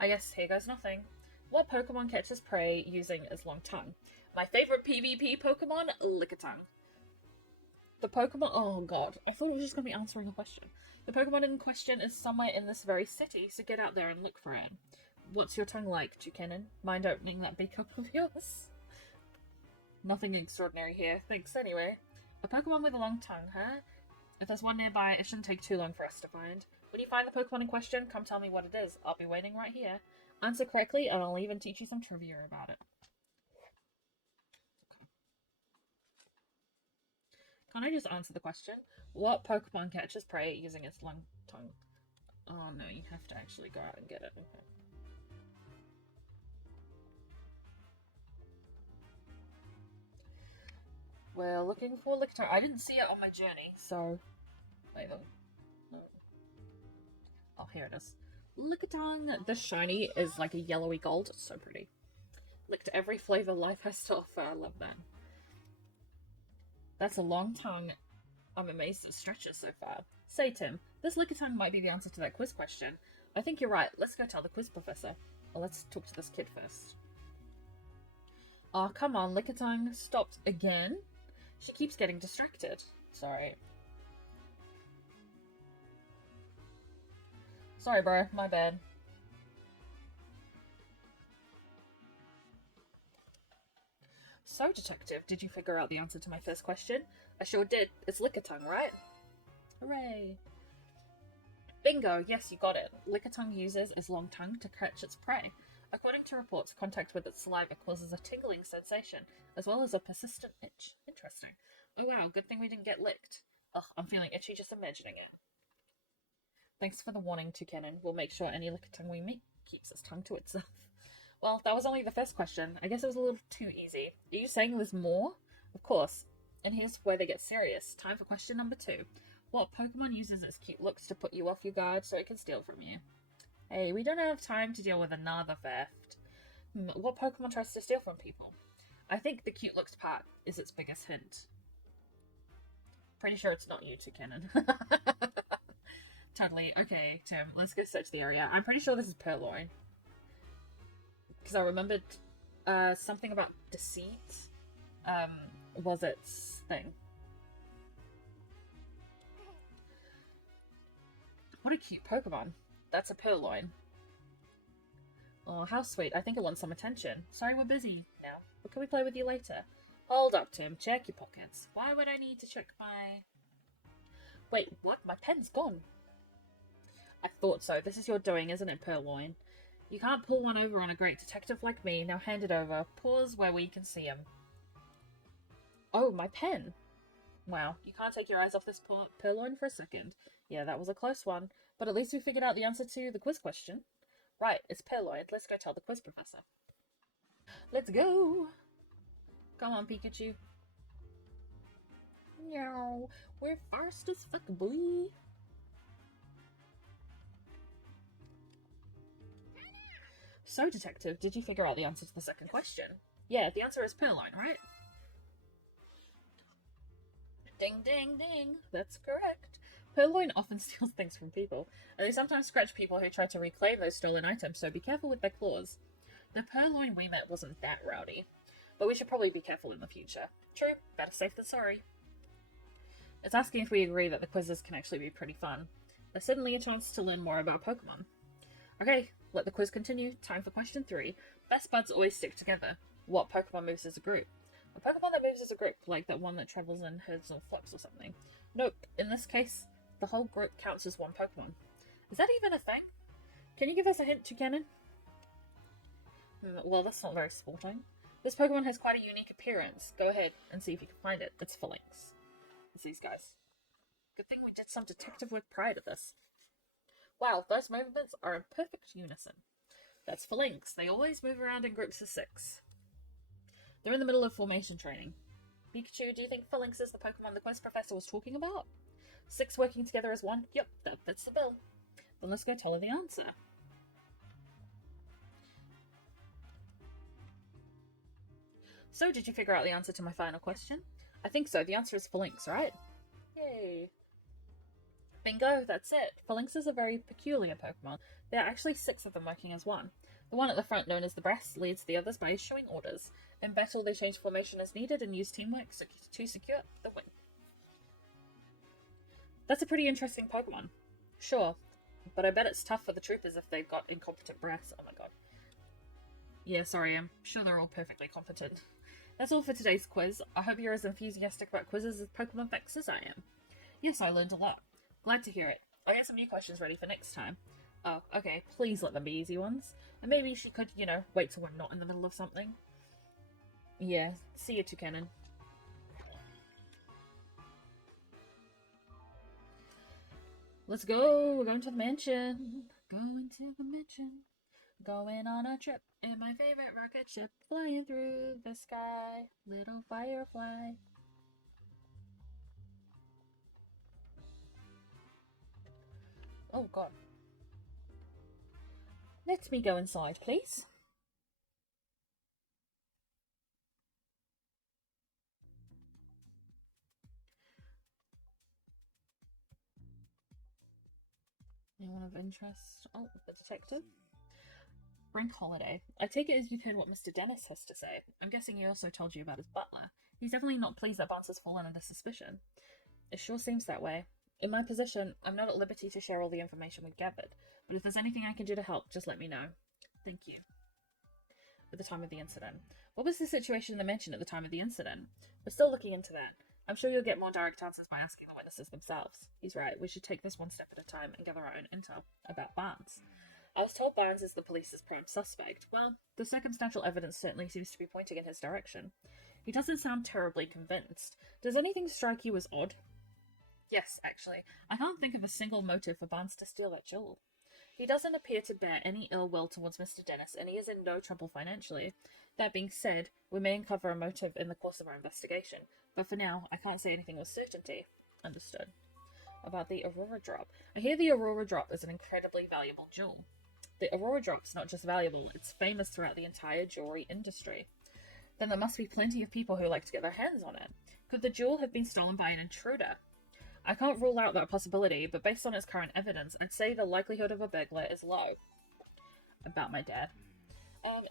I guess here goes nothing. What Pokemon catches prey using its long tongue? My favorite PvP Pokemon, Lickitung. The Pokemon. Oh god, I thought it was just going to be answering a question. The Pokemon in question is somewhere in this very city, so get out there and look for it. What's your tongue like, Toucannon? Mind opening that big cup of yours? Nothing extraordinary here, thanks anyway. A Pokemon with a long tongue, huh? If there's one nearby, it shouldn't take too long for us to find. When you find the Pokemon in question, come tell me what it is. I'll be waiting right here. Answer correctly, and I'll even teach you some trivia about it. Can't I just answer the question? What Pokemon catches prey using its long tongue? Oh no, you have to actually go out and get it. Okay. We're looking for Lickitung. I didn't see it on my journey, so... Wait, no. Oh, here it is. Lickitung! The shiny is like a yellowy gold. It's so pretty. Licked every flavor life has to offer. I love that. That's a long tongue. I'm amazed it stretches so far. Say, Tim, this Lickitung might be the answer to that quiz question. I think you're right. Let's go tell the quiz professor. Well, let's talk to this kid first. Oh, come on, Lickitung stopped again? She keeps getting distracted. Sorry. Sorry, bro. My bad. So, Detective, did you figure out the answer to my first question? I sure did. It's Lickitung, right? Hooray. Bingo! Yes, you got it. Lickitung uses its long tongue to catch its prey. According to reports, contact with its saliva causes a tingling sensation, as well as a persistent itch. Interesting. Oh wow, good thing we didn't get licked. Ugh, I'm feeling itchy just imagining it. Thanks for the warning, Toucannon. We'll make sure any Lickitung we meet keeps its tongue to itself. Well, that was only the first question. I guess it was a little too easy. Are you saying there's more? Of course. And here's where they get serious. Time for question number 2. What Pokemon uses its cute looks to put you off your guard so it can steal from you? Hey, we don't have time to deal with another theft. What Pokemon tries to steal from people? I think the cute looks part is its biggest hint. Pretty sure it's not you, Toucannon. Totally. Okay, Tim, let's go search the area. I'm pretty sure this is Purloin. Because I remembered something about deceit was its thing. What a cute Pokemon. That's a Purloin. Oh, how sweet. I think it wants some attention. Sorry, we're busy now. But can we play with you later? Hold up, Tim. Check your pockets. Why would I need to check my... Wait, what? My pen's gone. I thought so. This is your doing, isn't it, Purloin? You can't pull one over on a great detective like me. Now hand it over. Pause where we can see him. Oh, my pen. Wow, you can't take your eyes off this Purloin for a second. Yeah, that was a close one. But at least we figured out the answer to the quiz question. Right, it's Purloin. Let's go tell the quiz professor. Let's go! Come on, Pikachu. Meow. We're fast as fuck, boy. So, Detective, did you figure out the answer to the second question? Yeah, the answer is Purloin, right? Ding, ding, ding. That's correct. Purloin often steals things from people, and they sometimes scratch people who try to reclaim those stolen items, so be careful with their claws. The Purloin we met wasn't that rowdy, but we should probably be careful in the future. True, better safe than sorry. It's asking if we agree that the quizzes can actually be pretty fun. There's certainly a chance to learn more about Pokemon. Okay, let the quiz continue. Time for question 3. Best buds always stick together. What Pokemon moves as a group? A Pokemon that moves as a group, like that one that travels in herds or flocks or something. Nope, in this case, the whole group counts as one Pokemon. Is that even a thing? Can you give us a hint, Toucannon? Well, that's not very sporting. This Pokemon has quite a unique appearance. Go ahead and see if you can find it. It's Phalanx. It's these guys. Good thing we did some detective work prior to this. Wow, those movements are in perfect unison. That's Phalanx. They always move around in groups of 6. They're in the middle of formation training. Pikachu, do you think Phalanx is the Pokemon the quest professor was talking about? 6 working together as one? Yep, that fits the bill. Then let's go tell her the answer. So, did you figure out the answer to my final question? I think so. The answer is Phalanx, right? Yay. Bingo, that's it. Phalanx is a very peculiar Pokemon. There are actually 6 of them working as one. The one at the front, known as the breast, leads the others by issuing orders. In battle, they change formation as needed and use teamwork to secure the win. That's a pretty interesting Pokemon. Sure, but I bet it's tough for the troopers if they've got incompetent breasts. Oh my god. Yeah, sorry, I'm sure they're all perfectly competent. That's all for today's quiz. I hope you're as enthusiastic about quizzes as Pokemon facts as I am. Yes, I learned a lot. Glad to hear it. I got some new questions ready for next time. Oh, okay, please let them be easy ones. And maybe she could, wait till we're not in the middle of something. Yeah, see you, Toucanon. Let's go! We're going to the mansion. Going to the mansion. Going on a trip in my favorite rocket ship. Flying through the sky. Little firefly. Oh god. Let me go inside, please. Anyone of interest? Oh, the detective. Brink holiday. I take it as you've heard what Mr. Dennis has to say. I'm guessing he also told you about his butler. He's definitely not pleased that Barnes has fallen under suspicion. It sure seems that way. In my position, I'm not at liberty to share all the information we've gathered, but if there's anything I can do to help, just let me know. Thank you. At the time of the incident. What was the situation in the mansion at the time of the incident? We're still looking into that. I'm sure you'll get more direct answers by asking the witnesses themselves. He's right, we should take this one step at a time and gather our own intel about Barnes. I was told Barnes is the police's prime suspect. Well, the circumstantial evidence certainly seems to be pointing in his direction. He doesn't sound terribly convinced. Does anything strike you as odd? Yes, actually. I can't think of a single motive for Barnes to steal that jewel. He doesn't appear to bear any ill will towards Mr. Dennis, and he is in no trouble financially. That being said, we may uncover a motive in the course of our investigation, but for now, I can't say anything with certainty. Understood. About the Aurora Drop. I hear the Aurora Drop is an incredibly valuable jewel. The Aurora Drop's not just valuable, it's famous throughout the entire jewelry industry. Then there must be plenty of people who like to get their hands on it. Could the jewel have been stolen by an intruder? I can't rule out that possibility, but based on its current evidence, I'd say the likelihood of a burglar is low. About my dad.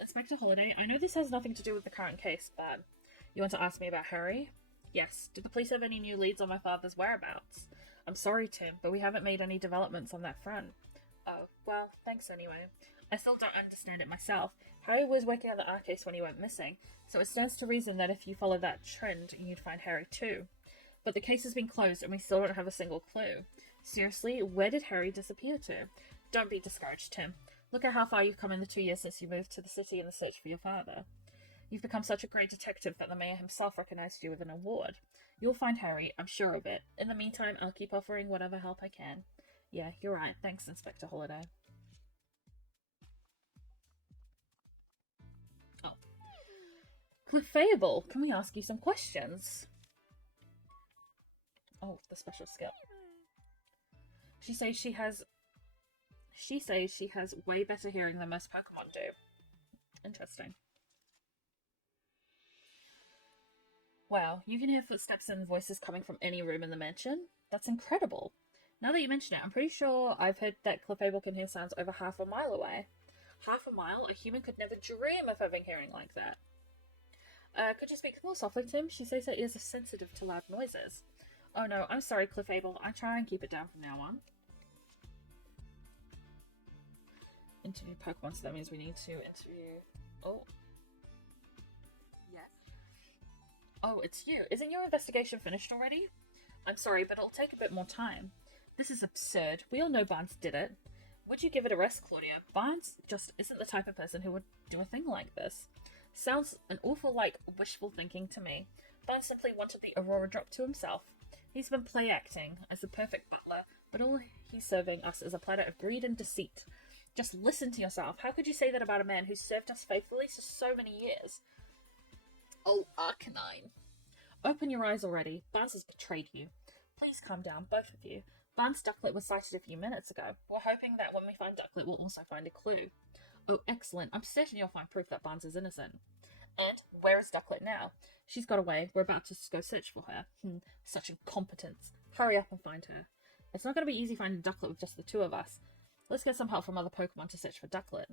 Inspector Holliday, I know this has nothing to do with the current case, but you want to ask me about Harry? Yes. Did the police have any new leads on my father's whereabouts? I'm sorry, Tim, but we haven't made any developments on that front. Oh, well, thanks anyway. I still don't understand it myself. Harry was working on the art case when he went missing, so it stands to reason that if you follow that trend, you'd find Harry too. But the case has been closed and we still don't have a single clue. Seriously, where did Harry disappear to? Don't be discouraged, Tim. Look at how far you've come in the 2 years since you moved to the city in the search for your father. You've become such a great detective that the mayor himself recognized you with an award. You'll find Harry, I'm sure of it. In the meantime, I'll keep offering whatever help I can. Yeah, you're right. Thanks, Inspector Holliday. Oh. Clefable, can we ask you some questions? Oh, the special skill. She says she has way better hearing than most Pokemon do. Interesting. Wow, you can hear footsteps and voices coming from any room in the mansion? That's incredible. Now that you mention it, I'm pretty sure I've heard that Clefable can hear sounds over half a mile away. Half a mile? A human could never dream of having hearing like that. Could you speak more softly, Tim? She says her ears are sensitive to loud noises. Oh no, I'm sorry, Clefable. I try and keep it down from now on. Interview Pokemon, so that means we need to interview... Oh. Yes? Oh, it's you. Isn't your investigation finished already? I'm sorry, but it'll take a bit more time. This is absurd. We all know Barnes did it. Would you give it a rest, Claudia? Barnes just isn't the type of person who would do a thing like this. Sounds an awful like wishful thinking to me. Barnes simply wanted the Aurora Drop to himself. He's been play acting as the perfect butler, but all he's serving us is a platter of greed and deceit. Just listen to yourself. How could you say that about a man who served us faithfully for so many years? Oh, Arcanine. Open your eyes already. Barnes has betrayed you. Please calm down, both of you. Barnes' ducklet was sighted a few minutes ago. We're hoping that when we find ducklet, we'll also find a clue. Oh, excellent. I'm certain you'll find proof that Barnes is innocent. And where is ducklet now? She's got away. We're about to go search for her. Such incompetence. Hurry up and find her. It's not going to be easy finding ducklet with just the two of us. Let's get some help from other Pokemon to search for ducklet.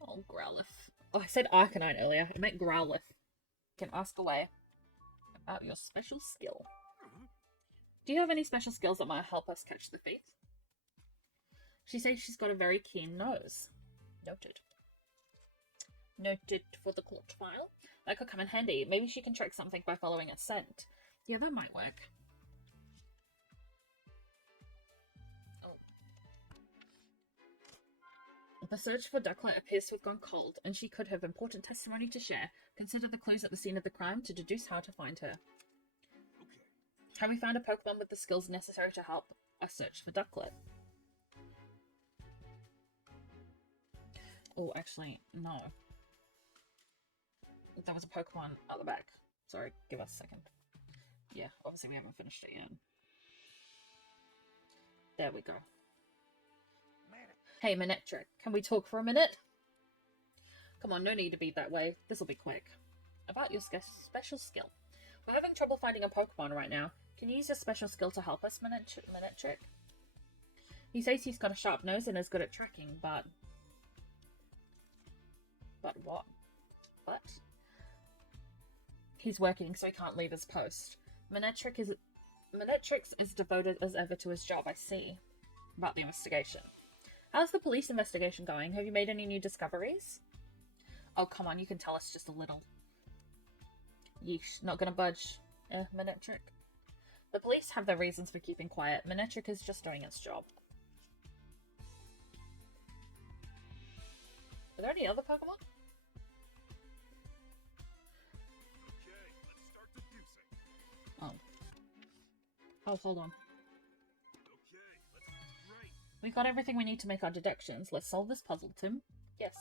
Oh, Growlithe. Oh, I said Arcanine earlier. I meant Growlithe. You can ask away about your special skill. Do you have any special skills that might help us catch the thief? She says she's got a very keen nose. Noted. Noted for the court file. That could come in handy. Maybe she can track something by following its scent. Yeah, that might work. Oh. The search for ducklet appears to have gone cold, and she could have important testimony to share. Consider the clues at the scene of the crime to deduce how to find her. Okay. Have we found a Pokemon with the skills necessary to help us search for ducklet? Oh, actually, no. There was a Pokemon at the back. Sorry, give us a second. Yeah, obviously we haven't finished it yet. There we go. Hey, Manectric, can we talk for a minute? Come on, no need to be that way. This'll be quick. About your special skill. We're having trouble finding a Pokemon right now. Can you use your special skill to help us, Manectric? He says he's got a sharp nose and is good at tracking, but... But what? What? He's working, so he can't leave his post. Manectric is devoted as ever to his job, I see. About the investigation. How's the police investigation going? Have you made any new discoveries? Oh, come on, you can tell us just a little. Yeesh, not gonna budge, Manectric. The police have their reasons for keeping quiet. Manectric is just doing its job. Are there any other Pokemon? Okay, let's start deducing. Oh. Oh, hold on. Okay, right. We've got everything we need to make our deductions. Let's solve this puzzle, Tim. Yes.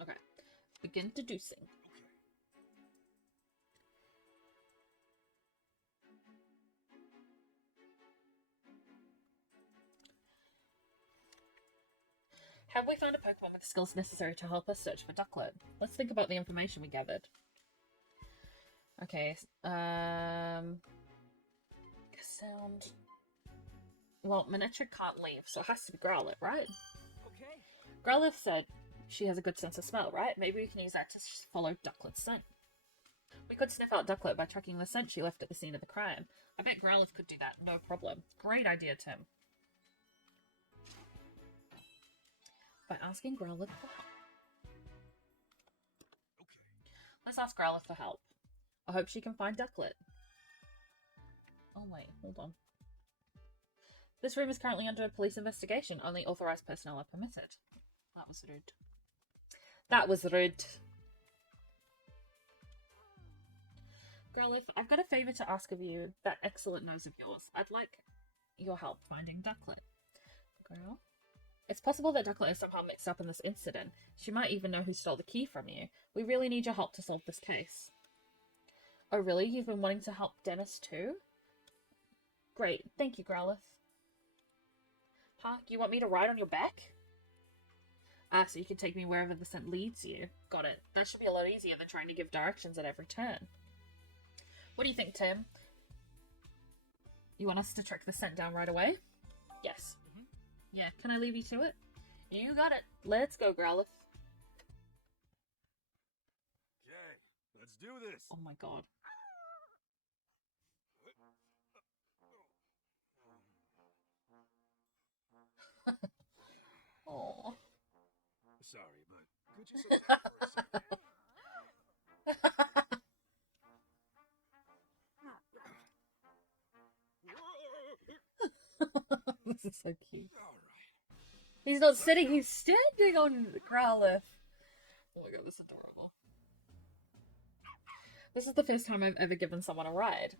Okay. Begin deducing. Okay. Have we found a Pokemon with the skills necessary to help us search for ducklet? Let's think about the information we gathered. Okay, sound... Well, Manectric can't leave, so it has to be Growlithe, right? Okay. Growlithe said she has a good sense of smell, right? Maybe we can use that to follow Ducklet's scent. We could sniff out Ducklet by tracking the scent she left at the scene of the crime. I bet Growlithe could do that, no problem. Great idea, Tim. By asking Growlithe for help. Okay. Let's ask Growlithe for help. I hope she can find Ducklet. Oh wait, hold on. This room is currently under a police investigation. Only authorized personnel are permitted. That was rude. That was rude. Growlithe, I've got a favour to ask of you. That excellent nose of yours. I'd like your help finding Ducklet. Girl? It's possible that Ducklet is somehow mixed up in this incident. She might even know who stole the key from you. We really need your help to solve this case. Oh really? You've been wanting to help Dennis too? Great. Thank you, Growlithe. Huh? You want me to ride on your back? Ah, so you can take me wherever the scent leads you. Got it. That should be a lot easier than trying to give directions at every turn. What do you think, Tim? You want us to track the scent down right away? Yes. Yeah, can I leave you to it? You got it. Let's go, Growlithe. Okay, let's do this. Oh my god. Oh. Sorry, but could you sit down for a second? This is so cute. All right. He's not sitting, he's standing on Growlithe. Oh my god, this is adorable. This is the first time I've ever given someone a ride.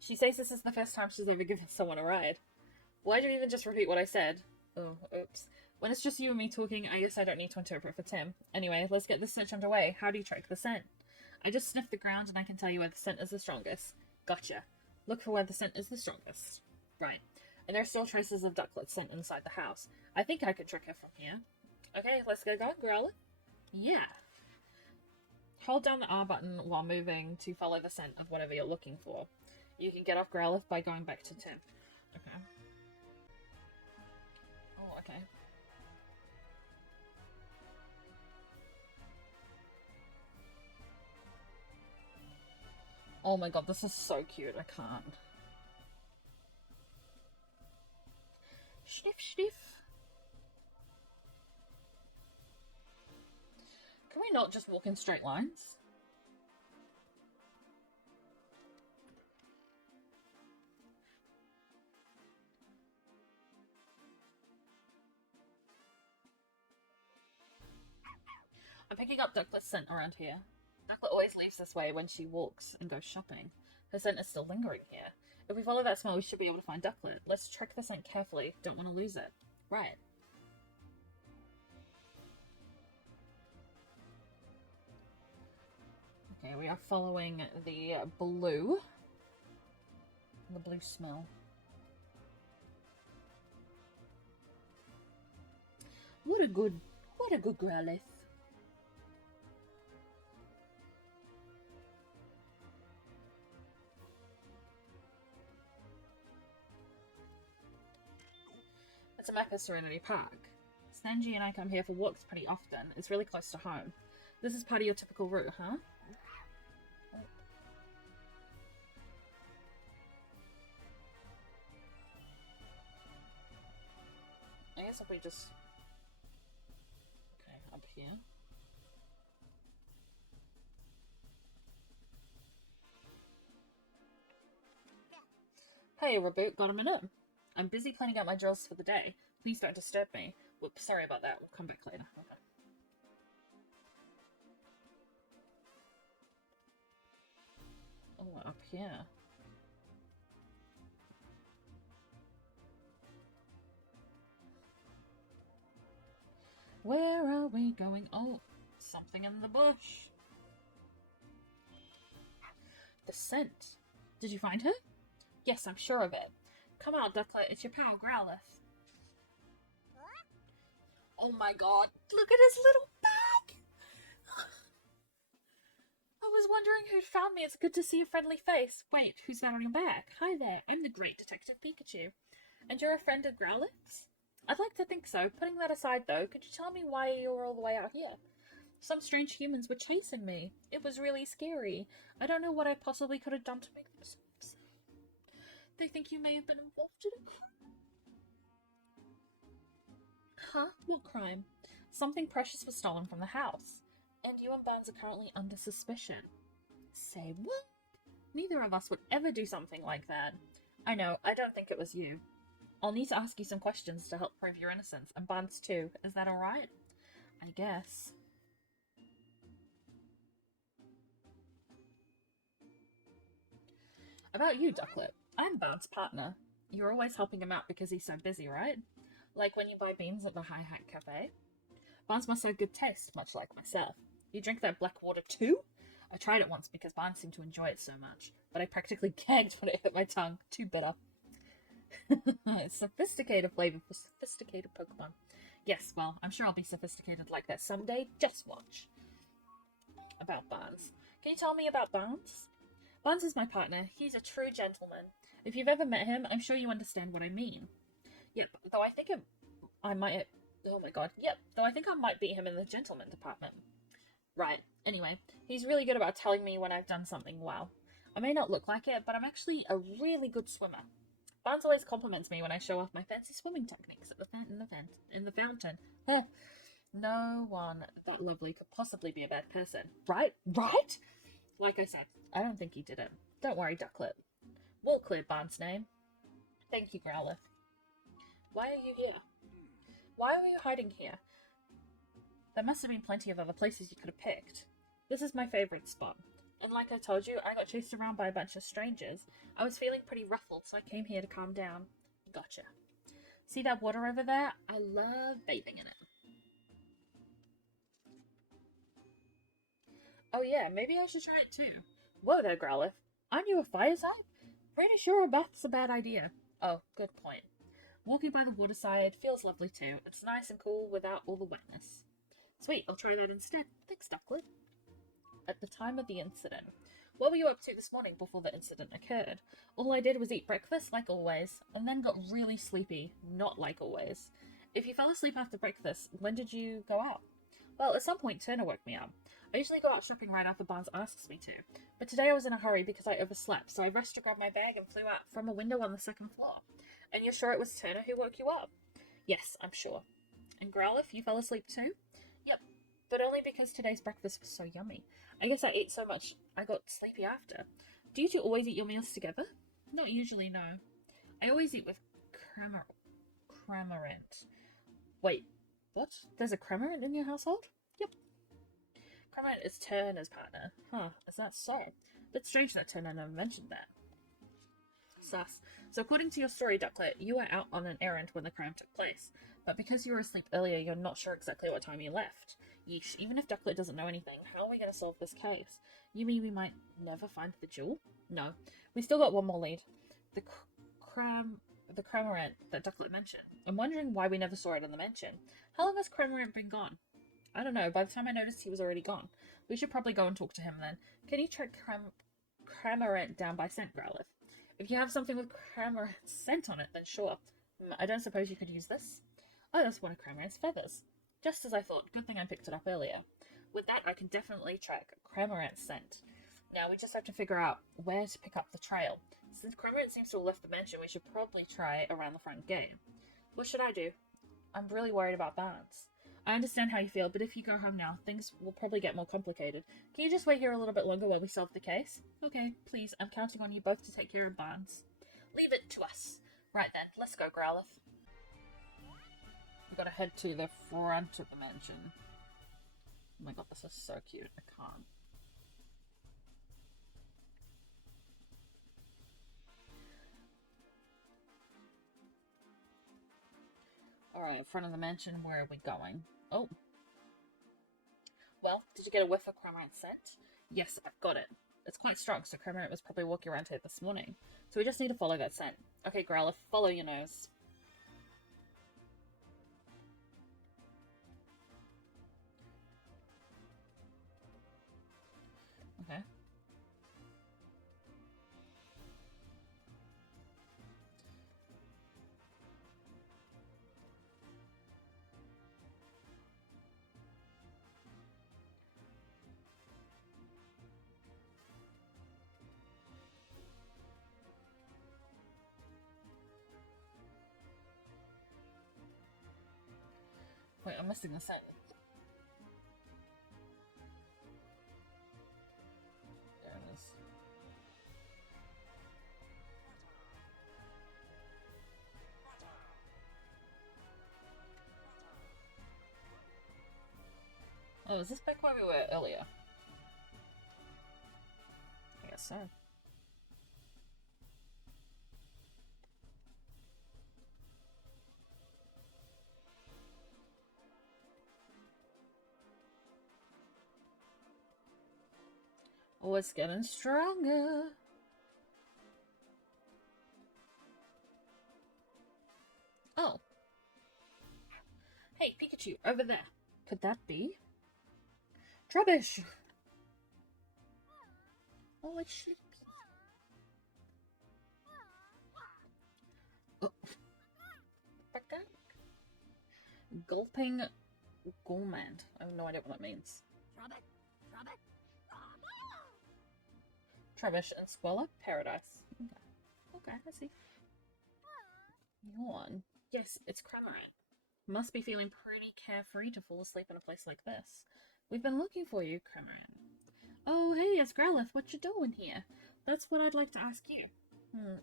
She says this is the first time she's ever given someone a ride. Why'd you even just repeat what I said? Oh, oops. When it's just you and me talking, I guess I don't need to interpret for Tim. Anyway, let's get this search underway. How do you track the scent? I just sniff the ground and I can tell you where the scent is the strongest. Gotcha. Look for where the scent is the strongest. Right. And there are still traces of Ducklet scent inside the house. I think I could trick her from here. Okay, let's get going, Growler. Yeah. Hold down the R button while moving to follow the scent of whatever you're looking for. You can get off Growlithe by going back to Tim. Okay. Oh, okay. Oh my god, this is so cute. I can't. Sniff, sniff. Can we not just walk in straight lines? I'm picking up Ducklet's scent around here. Ducklet always leaves this way when she walks and goes shopping. Her scent is still lingering here. If we follow that smell, we should be able to find Ducklet. Let's track the scent carefully. Don't want to lose it. Right. Okay, we are following the blue. The blue smell. What a good Growlithe. It's a map of Serenity Park. Stanji and I come here for walks pretty often. It's really close to home. This is part of your typical route, huh? I guess if we just... Okay, up here. Hey, Reboot, got a minute? I'm busy planning out my drills for the day. Please don't disturb me. Whoops, sorry about that. We'll come back later. Okay. Oh, up here. Where are we going? Oh, something in the bush. The scent. Did you find her? Yes, I'm sure of it. Come out, Ducklet. It's your pal, Growlithe. Oh my god. Look at his little bag! I was wondering who'd found me. It's good to see a friendly face. Wait, who's that on your back? Hi there. I'm the great Detective Pikachu. And you're a friend of Growlithe's? I'd like to think so. Putting that aside, though, could you tell me why you're all the way out here? Some strange humans were chasing me. It was really scary. I don't know what I possibly could have done to make them so upset. They think you may have been involved in a crime. Huh? What crime? Something precious was stolen from the house. And you and Barnes are currently under suspicion. Say what? Neither of us would ever do something like that. I know, I don't think it was you. I'll need to ask you some questions to help prove your innocence, and Barnes too. Is that alright? I guess. About you, Ducklet. I'm Barnes' partner. You're always helping him out because he's so busy, right? Like when you buy beans at the High Hat Cafe? Barnes must have good taste, much like myself. You drink that black water too? I tried it once because Barnes seemed to enjoy it so much, but I practically gagged when it hit my tongue. Too bitter. Sophisticated flavor for sophisticated Pokemon. Yes, well, I'm sure I'll be sophisticated like that someday. Just watch. About Barnes. Can you tell me about Barnes? Barnes is my partner. He's a true gentleman. If you've ever met him, I'm sure you understand what I mean. Yep, though I think I might... Oh my god. Yep, though I think I might beat him in the gentleman department. Right. Anyway, he's really good about telling me when I've done something well. I may not look like it, but I'm actually a really good swimmer. Barnes always compliments me when I show off my fancy swimming techniques at the fountain. No one that lovely could possibly be a bad person. Right? Right? Like I said, I don't think he did it. Don't worry, Ducklet. We'll clear Barnes' name. Thank you, Growlithe. Why are you here? Why are you hiding here? There must have been plenty of other places you could have picked. This is my favourite spot. And like I told you, I got chased around by a bunch of strangers. I was feeling pretty ruffled, so I came here to calm down. Gotcha. See that water over there? I love bathing in it. Oh yeah, maybe I should try it too. Whoa there, Growlithe. Aren't you a fire type? Pretty sure a bath's a bad idea. Oh, good point. Walking by the waterside feels lovely too. It's nice and cool without all the wetness. Sweet, I'll try that instead. Thanks, Ducklet. At the time of the incident. What were you up to this morning before the incident occurred? All I did was eat breakfast, like always, and then got really sleepy, not like always. If you fell asleep after breakfast, when did you go out? Well, at some point, Turner woke me up. I usually go out shopping right after Barnes asks me to, but today I was in a hurry because I overslept, so I rushed to grab my bag and flew out from a window on the second floor. And you're sure it was Turner who woke you up? Yes, I'm sure. And Growlithe, you fell asleep too? Yep, but only because today's breakfast was so yummy. I guess I ate so much I got sleepy after. Do you two always eat your meals together? Not usually, no. I always eat with Cramorant. Wait, what? There's a Cramorant in your household? Yep. Cramorant is Turner's partner. Huh, is that so? That's strange that Turner never mentioned that. Sus. So according to your story, Ducklet, you were out on an errand when the crime took place. But because you were asleep earlier, you're not sure exactly what time you left. Yeesh, even if Ducklet doesn't know anything, how are we going to solve this case? You mean we might never find the jewel? No. We still got one more lead. The Cramorant that Ducklet mentioned. I'm wondering why we never saw it in the mention. How long has Cramorant been gone? I don't know. By the time I noticed, he was already gone. We should probably go and talk to him then. Can you track Cramorant down by scent, Growlithe? If you have something with Cramorant's scent on it, then sure. I don't suppose you could use this? Oh, that's one of Cramorant's feathers. Just as I thought. Good thing I picked it up earlier. With that, I can definitely track Cramorant's scent. Now, we just have to figure out where to pick up the trail. Since Cramorant seems to have left the mansion, we should probably try around the front gate. What should I do? I'm really worried about Barnes. I understand how you feel, but if you go home now, things will probably get more complicated. Can you just wait here a little bit longer while we solve the case? Okay, please, I'm counting on you both to take care of Barnes. Leave it to us. Right then, let's go, Growlithe. We gotta head to the front of the mansion. Oh my god, this is so cute. I can't. Alright, front of the mansion, where are we going? Oh. Well, did you get a whiff of Cramorant's scent? Yes, I've got it. It's quite strong, so Cramorant was probably walking around here this morning. So we just need to follow that scent. Okay, Growlithe, follow your nose. Okay. Wait, I'm missing the scent. There it is. Oh, is this back where we were earlier? I guess so. Oh, it's getting stronger. Oh. Hey, Pikachu, over there. Could that be? Trubbish! Oh, it should be. Oh. Gulping Gourmand. I have no idea what that means. Trubbish and Squalor? Paradise. Okay. Okay, I see. Yawn. Yes, it's Cramorant. Must be feeling pretty carefree to fall asleep in a place like this. We've been looking for you, Cramorant. Oh, hey, it's Growlithe. What you doing here? That's what I'd like to ask you.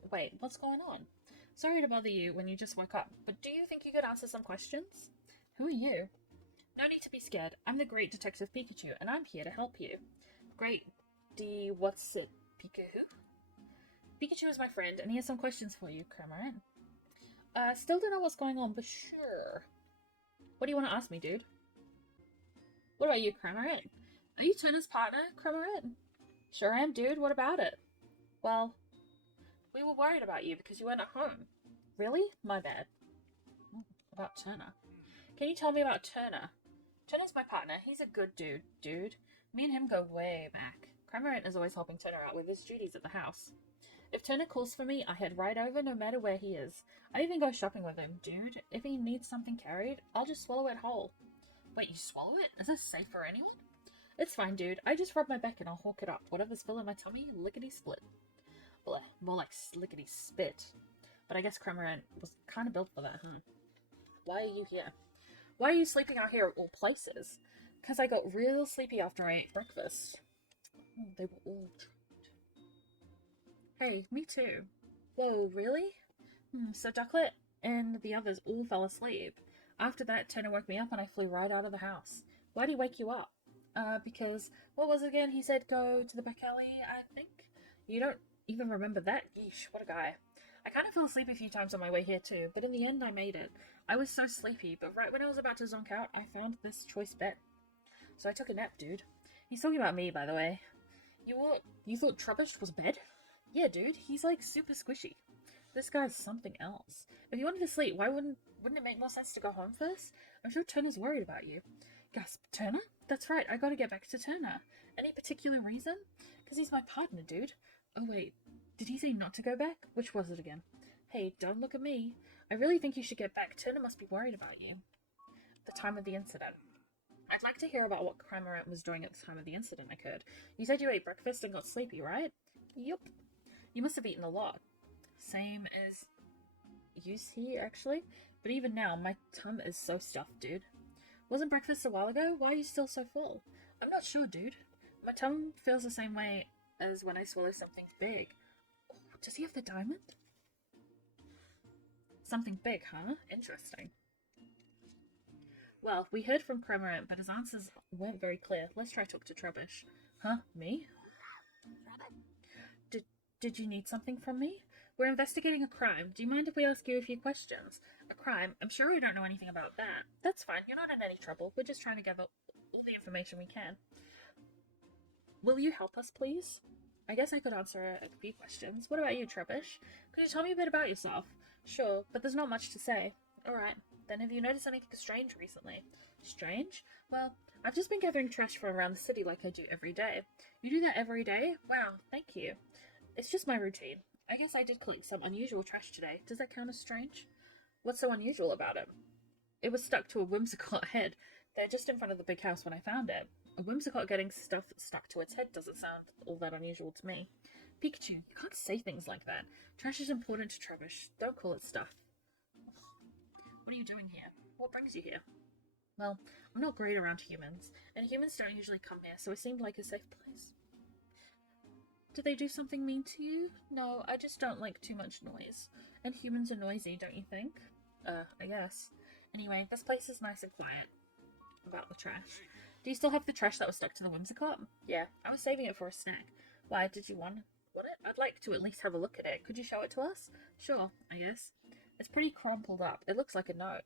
Wait, what's going on? Sorry to bother you when you just woke up, but do you think you could answer some questions? Who are you? No need to be scared. I'm the great Detective Pikachu, and I'm here to help you. Great. What's it, Pikachu? Pikachu is my friend, and he has some questions for you, Cramorant. Still don't know what's going on, but sure. What do you want to ask me, dude? What about you, Cramorant? Are you Turner's partner, Cremorant? Sure am, dude. What about it? Well, we were worried about you because you weren't at home. Really? My bad. About Turner. Can you tell me about Turner? Turner's my partner. He's a good dude. Me and him go way back. Cremorant is always helping Turner out with his duties at the house. If Turner calls for me, I head right over no matter where he is. I even go shopping with him, dude. If he needs something carried, I'll just swallow it whole. Wait, you swallow it? Is this safe for anyone? It's fine, dude. I just rub my back and I'll hawk it up. Whatever's filling my tummy, lickety-split. Bleh, more like lickety-spit. But I guess Cremorant was kind of built for that, huh? Why are you here? Why are you sleeping out here at all places? Because I got real sleepy after I ate breakfast. Oh, they were all Hey, me too. Whoa, really? So Ducklet and the others all fell asleep. After that, Turner woke me up and I flew right out of the house. Why'd he wake you up? Because, what was it again? He said go to the back alley, I think? You don't even remember that? Yeesh, what a guy. I kind of fell asleep a few times on my way here too, but in the end I made it. I was so sleepy, but right when I was about to zonk out, I found this choice bet. So I took a nap, dude. He's talking about me, by the way. You thought Trubbish was bed? Yeah, dude, he's like super squishy. This guy's something else. If you wanted to sleep, why wouldn't it make more sense to go home first? I'm sure Turner's worried about you. Gasp, Turner? That's right, I gotta get back to Turner. Any particular reason? Because he's my partner, dude. Oh wait, did he say not to go back? Which was it again? Hey, don't look at me. I really think you should get back. Turner must be worried about you. The time of the incident. I'd like to hear about what Cremorant was doing at the time of the incident occurred. You said you ate breakfast and got sleepy, right? Yup. You must have eaten a lot. Same as you see, actually. But even now, my tum is so stuffed, dude. Wasn't breakfast a while ago? Why are you still so full? I'm not sure, dude. My tum feels the same way as when I swallow something big. Oh, does he have the diamond? Something big, huh? Interesting. Well, we heard from Cremorant, but his answers weren't very clear. Let's try talk to Trubbish. Huh? Me? Did you need something from me? We're investigating a crime. Do you mind if we ask you a few questions? A crime? I'm sure we don't know anything about that. That's fine. You're not in any trouble. We're just trying to gather all the information we can. Will you help us, please? I guess I could answer a few questions. What about you, Trubbish? Could you tell me a bit about yourself? Sure, but there's not much to say. Alright, then have you noticed anything strange recently? Strange? Well, I've just been gathering trash from around the city like I do every day. You do that every day? Wow, thank you. It's just my routine. I guess I did collect some unusual trash today. Does that count as strange? What's so unusual about it? It was stuck to a whimsicott head. They're just in front of the big house when I found it. A whimsicott getting stuff stuck to its head doesn't sound all that unusual to me. Pikachu, you can't say things like that. Trash is important to Trubbish. Don't call it stuff. What are you doing here? What brings you here? Well, I'm not great around humans, and humans don't usually come here, so it seemed like a safe place. Did they do something mean to you? No, I just don't like too much noise. And humans are noisy, don't you think? I guess. Anyway, this place is nice and quiet. About the trash. Do you still have the trash that was stuck to the whimsicott? Yeah, I was saving it for a snack. Why, did you want it? I'd like to at least have a look at it. Could you show it to us? Sure, I guess. It's pretty crumpled up. It looks like a note.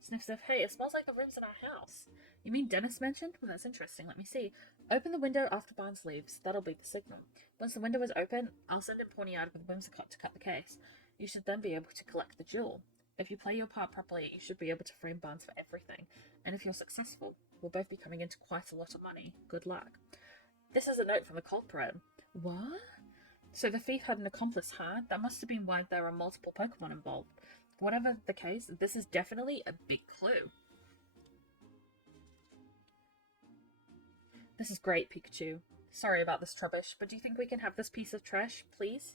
Sniff, sniff. Hey, it smells like the rooms in our house. You mean Dennis mentioned? Well, that's interesting. Let me see. Open the window after Barnes leaves. That'll be the signal. Once the window is open, I'll send in Pawniard with Whimsicott to cut the case. You should then be able to collect the jewel. If you play your part properly, you should be able to frame Barnes for everything. And if you're successful, we'll both be coming into quite a lot of money. Good luck. This is a note from the culprit. What? So the thief had an accomplice, huh? That must have been why there are multiple Pokemon involved. Whatever the case, this is definitely a big clue. This is great, Pikachu. Sorry about this, Trubbish, but do you think we can have this piece of trash, please?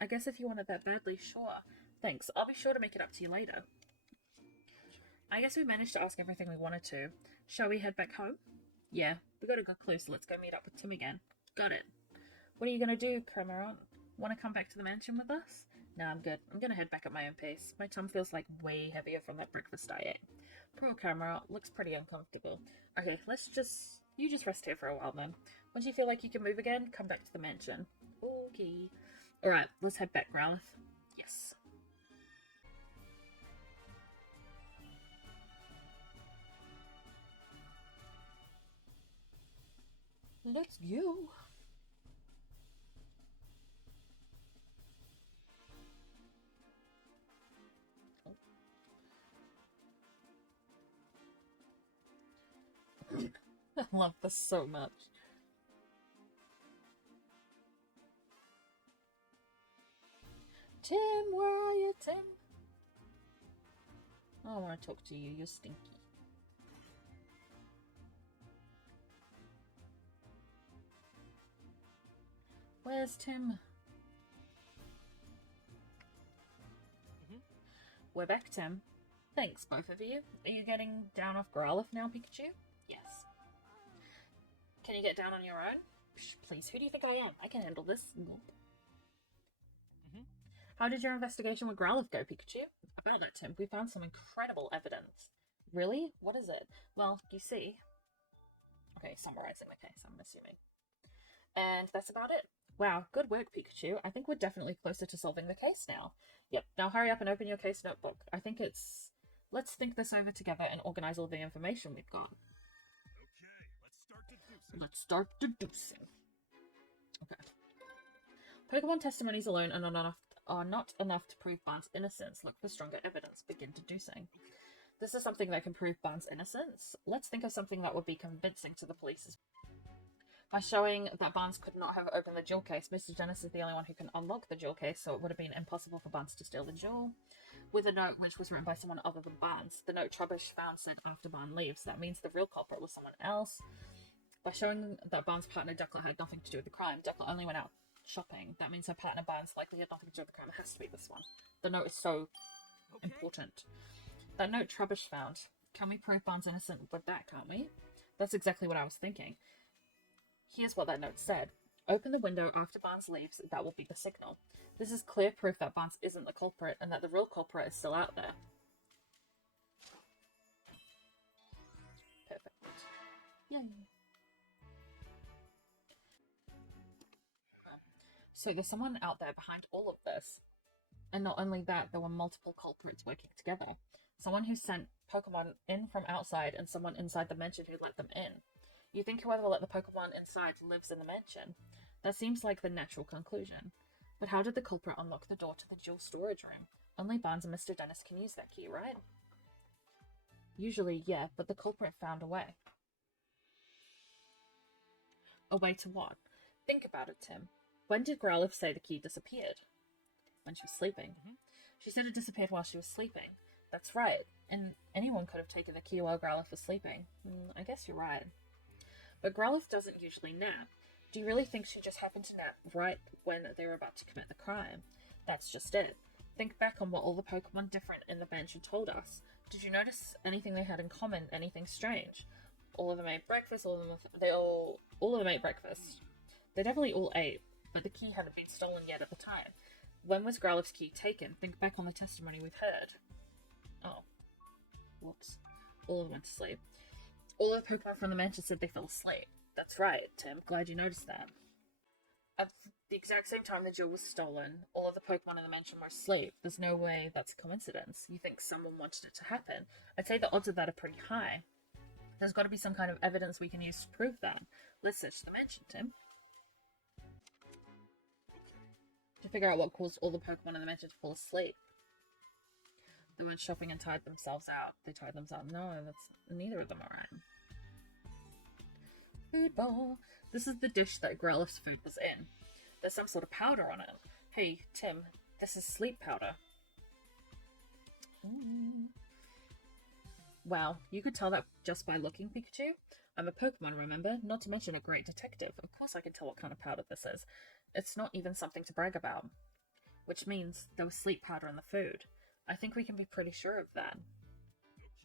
I guess if you want it that badly, sure. Thanks. I'll be sure to make it up to you later. I guess we managed to ask everything we wanted to. Shall we head back home? Yeah, we got a good clue, so let's go meet up with Tim again. Got it. What are you gonna do, Cremorant? Want to come back to the mansion with us? No, I'm good. I'm gonna head back at my own pace. My tum feels like way heavier from that breakfast I ate. Poor Cremorant looks pretty uncomfortable. Okay, you just rest here for a while then. Once you feel like you can move again, come back to the mansion. Okay. Alright, let's head back, Growlithe. Yes. Let's go. I love this so much. Tim, where are you, Tim? I want to talk to you, you're stinky. Where's Tim? We're back, Tim. Thanks, both of you. Are you getting down off Growlithe now, Pikachu? Yes. Can you get down on your own? Psh, please, who do you think I am? I can handle this. How did your investigation with Growlithe go, Pikachu? About that, Tim, we found some incredible evidence. Really? What is it? Well, you see... Okay, summarizing the case, I'm assuming. And that's about it. Wow, good work, Pikachu. I think we're definitely closer to solving the case now. Yep, now hurry up and open your case notebook. I think it's... Let's think this over together and organize all the information we've got. Okay, Let's start deducing. Okay. Pokemon testimonies alone are not enough to prove Barnes' innocence. Look for stronger evidence. Begin deducing. This is something that can prove Barnes' innocence. Let's think of something that would be convincing to the police. By showing that Barnes could not have opened the jewel case, Mr. Dennis is the only one who can unlock the jewel case, so it would have been impossible for Barnes to steal the jewel. With a note which was written by someone other than Barnes. The note Trubbish found sent after Barnes leaves. That means the real culprit was someone else. By showing that Barnes' partner Declan had nothing to do with the crime, Declan only went out shopping. That means her partner Barnes likely had nothing to do with the crime. It has to be this one. The note is so important. That note Trubbish found. Can we prove Barnes innocent with that, can't we? That's exactly what I was thinking. Here's what that note said. Open the window after Barnes leaves, that will be the signal. This is clear proof that Barnes isn't the culprit and that the real culprit is still out there. Perfect. Yay. So there's someone out there behind all of this. And not only that, there were multiple culprits working together. Someone who sent Pokemon in from outside and someone inside the mansion who let them in. You think whoever let the Pokemon inside lives in the mansion. That seems like the natural conclusion. But how did the culprit unlock the door to the jewel storage room? Only Barnes and Mr. Dennis can use that key, right? Usually, yeah, but the culprit found a way. A way to what? Think about it, Tim. When did Growlithe say the key disappeared? When she was sleeping. She said it disappeared while she was sleeping. That's right. And anyone could have taken the key while Growlithe was sleeping. I guess you're right. But Growlithe doesn't usually nap. Do you really think she just happened to nap right when they were about to commit the crime? That's just it. Think back on what all the Pokemon different in the mansion told us. Did you notice anything they had in common, anything strange? All of them ate breakfast, all of them ate breakfast. They definitely all ate, but the key hadn't been stolen yet at the time. When was Growlithe's key taken? Think back on the testimony we've heard. Oh. Whoops. All of them went to sleep. All of the Pokemon from the mansion said they fell asleep. That's right, Tim. Glad you noticed that. At the exact same time the jewel was stolen, all of the Pokemon in the mansion were asleep. There's no way that's a coincidence. You think someone wanted it to happen. I'd say the odds of that are pretty high. There's got to be some kind of evidence we can use to prove that. Let's search the mansion, Tim. To figure out what caused all the Pokemon in the mansion to fall asleep. They went shopping and tired themselves out. They tired themselves. No, that's neither of them are right. Food bowl. This is the dish that Growlithe's food was in. There's some sort of powder on it. Hey, Tim, this is sleep powder. Wow, you could tell that just by looking, Pikachu. I'm a Pokemon, remember? Not to mention a great detective. Of course I can tell what kind of powder this is. It's not even something to brag about. Which means there was sleep powder in the food. I think we can be pretty sure of that.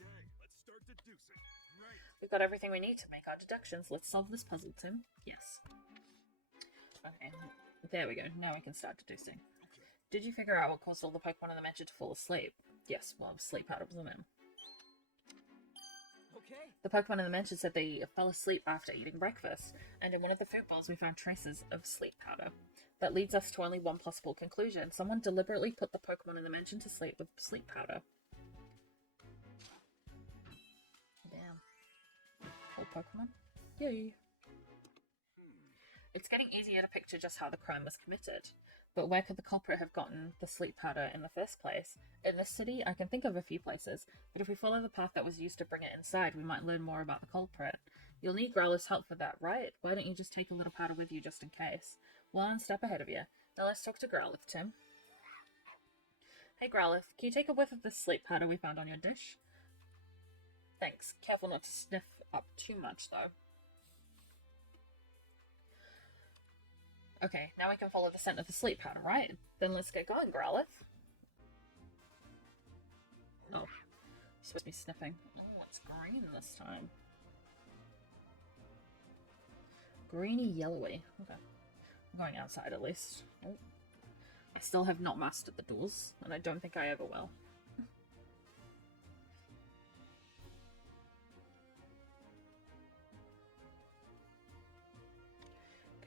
Okay, let's start deducing. Right. We've got everything we need to make our deductions. Let's solve this puzzle, Tim. Yes. Okay, there we go. Now we can start deducing. Okay. Did you figure out what caused all the Pokemon in the mansion to fall asleep? Yes, well, sleep powder was in them. Okay. The Pokemon in the mansion said they fell asleep after eating breakfast, and in one of the food bowls we found traces of sleep powder. That leads us to only one possible conclusion. Someone deliberately put the Pokemon in the mansion to sleep with sleep powder. Damn. All Pokemon? Yay. It's getting easier to picture just how the crime was committed. But where could the culprit have gotten the sleep powder in the first place? In this city, I can think of a few places, but if we follow the path that was used to bring it inside, we might learn more about the culprit. You'll need Growlith's help for that, right? Why don't you just take a little powder with you just in case? One step ahead of you. Now let's talk to Growlith, Tim. Hey Growlith, can you take a whiff of the sleep powder we found on your dish? Thanks. Careful not to sniff up too much, though. Okay, now we can follow the scent of the sleep powder, right? Then let's get going, Growlith. Oh, you're supposed to be sniffing. Oh, it's green this time. Greeny yellowy. Okay. I'm going outside at least. Oh. I still have not mastered the doors, and I don't think I ever will.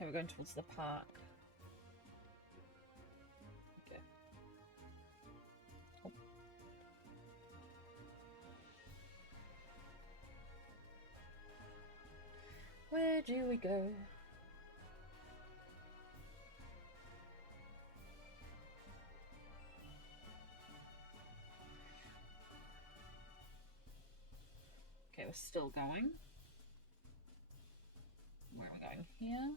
Okay, we're going towards the park. Okay. Oh. Where do we go? Okay, we're still going. Where are we going? Here?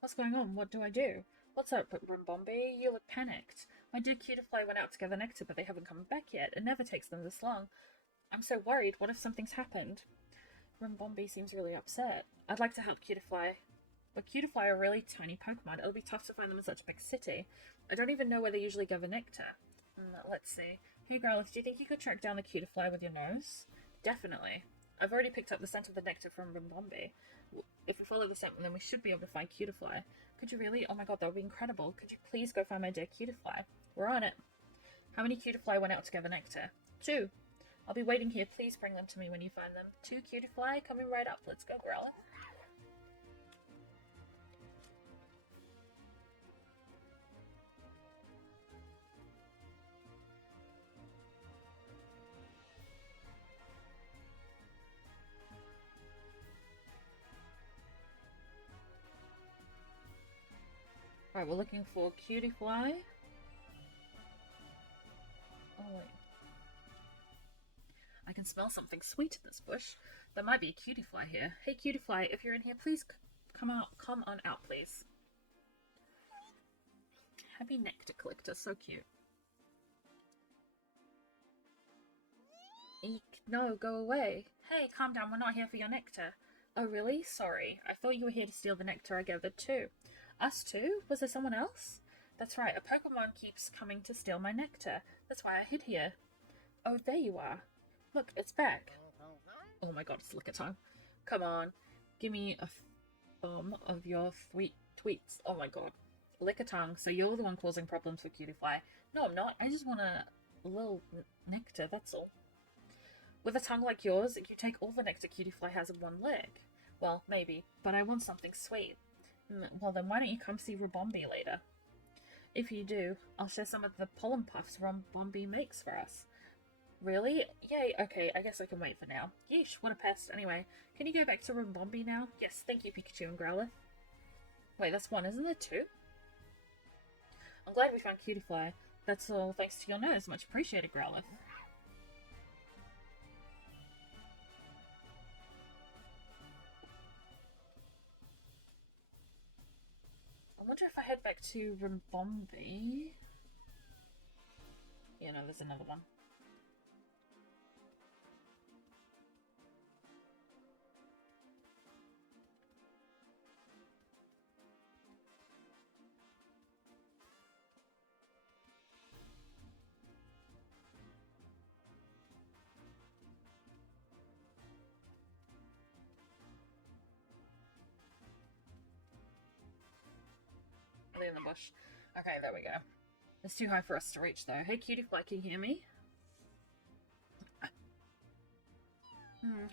What's going on? What do I do? What's up, Rimbombi? You look panicked. My dear Cutiefly went out to gather nectar, but they haven't come back yet. It never takes them this long. I'm so worried. What if something's happened? Rimbombi seems really upset. I'd like to help Cutiefly, but Cutiefly are really tiny Pokemon. It'll be tough to find them in such a big city. I don't even know where they usually gather nectar. Let's see. Hey Growlith, do you think you could track down the Cutiefly with your nose? Definitely. I've already picked up the scent of the nectar from Rimbombi. If we follow the scent, then we should be able to find Cutiefly. Could you really? Oh my god, that would be incredible. Could you please go find my dear Cutiefly? We're on it. How many Cutiefly went out to gather nectar? 2. I'll be waiting here. Please bring them to me when you find them. 2 Cutiefly coming right up. Let's go, Growlith. Alright, we're looking for Cutiefly. Oh, wait. I can smell something sweet in this bush. There might be a Cutiefly here. Hey, Cutiefly, if you're in here, please come on out, please. Happy nectar collector, so cute. Eek, no, go away. Hey, calm down, we're not here for your nectar. Oh, really? Sorry. I thought you were here to steal the nectar I gathered too. Us too? Was there someone else? That's right, a Pokemon keeps coming to steal my nectar. That's why I hid here. Oh, there you are. Look, it's back. Oh my god, it's Lickitung. Come on, give me a thumb of your sweet tweets. Oh my god. Lickitung, so you're the one causing problems for Cutiefly. No, I'm not. I just want a little nectar, that's all. With a tongue like yours, you take all the nectar Cutiefly has in one leg. Well, maybe, but I want something sweet. Well, then why don't you come see Rimbombi later? If you do, I'll share some of the pollen puffs Rimbombi makes for us. Really? Yay, okay, I guess I can wait for now. Yeesh, what a pest. Anyway, can you go back to Rimbombi now? Yes, thank you, Pikachu and Growlithe. Wait, that's 1, isn't there 2? I'm glad we found Cutiefly. That's all thanks to your nose. Much appreciated, Growlithe. I wonder if I head back to Rimbombi. Yeah, no, there's another one. In the bush. Okay, there we go. It's too high for us to reach though. Hey Cutiefly, can you hear me?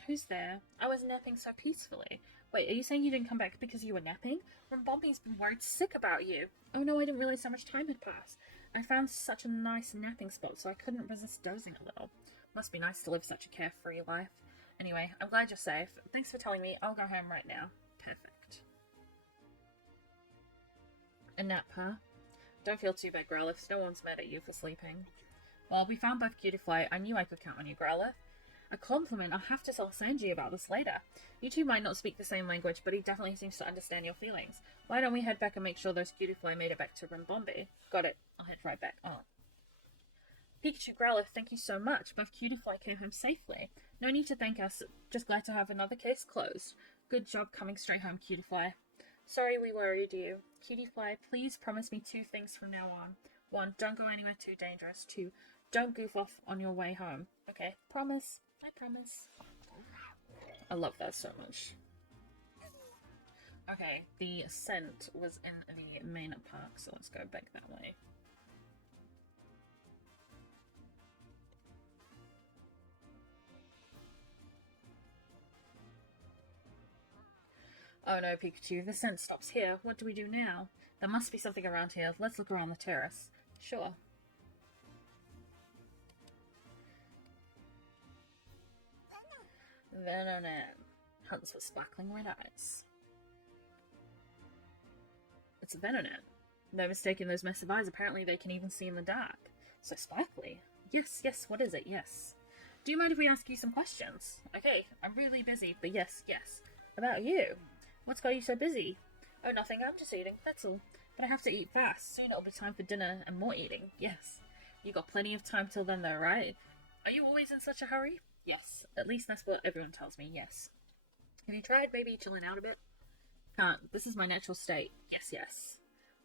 Who's there? I was napping so peacefully. Wait, are you saying you didn't come back because you were napping? Rimbombi's been worried sick about you. Oh no, I didn't realize how much time had passed. I found such a nice napping spot, so I couldn't resist dozing a little. Must be nice to live such a carefree life. Anyway, I'm glad you're safe. Thanks for telling me. I'll go home right now. Perfect. A nap, huh? Don't feel too bad, Growlithe. No one's mad at you for sleeping. Well, we found both Cutiefly. I knew I could count on you, Growlithe. A compliment. I'll have to tell Sanji about this later. You two might not speak the same language, but he definitely seems to understand your feelings. Why don't we head back and make sure those Cutiefly made it back to Rimbombi? Got it. I'll head right back. Oh. Pikachu, Growlithe, thank you so much. Both Cutiefly came home safely. No need to thank us. Just glad to have another case closed. Good job coming straight home, Cutiefly. Sorry we worried you. Cutiefly, please promise me 2 things from now on. 1, don't go anywhere too dangerous. 2, don't goof off on your way home. Okay, promise. I promise. I love that so much. Okay, the scent was in the main park, so let's go back that way. Oh no, Pikachu, the scent stops here. What do we do now? There must be something around here. Let's look around the terrace. Sure. Venonat hunts with sparkling red eyes. It's a Venonat. No mistaking those massive eyes. Apparently they can even see in the dark. So sparkly. Yes, yes, what is it? Yes. Do you mind if we ask you some questions? Okay, I'm really busy, but yes, yes. About you. What's got you so busy? Oh, nothing. I'm just eating. That's all. But I have to eat fast. Soon it'll be time for dinner and more eating. Yes. You got plenty of time till then, though, right? Are you always in such a hurry? Yes. At least that's what everyone tells me. Yes. Have you tried maybe chilling out a bit? Can't. This is my natural state. Yes, yes.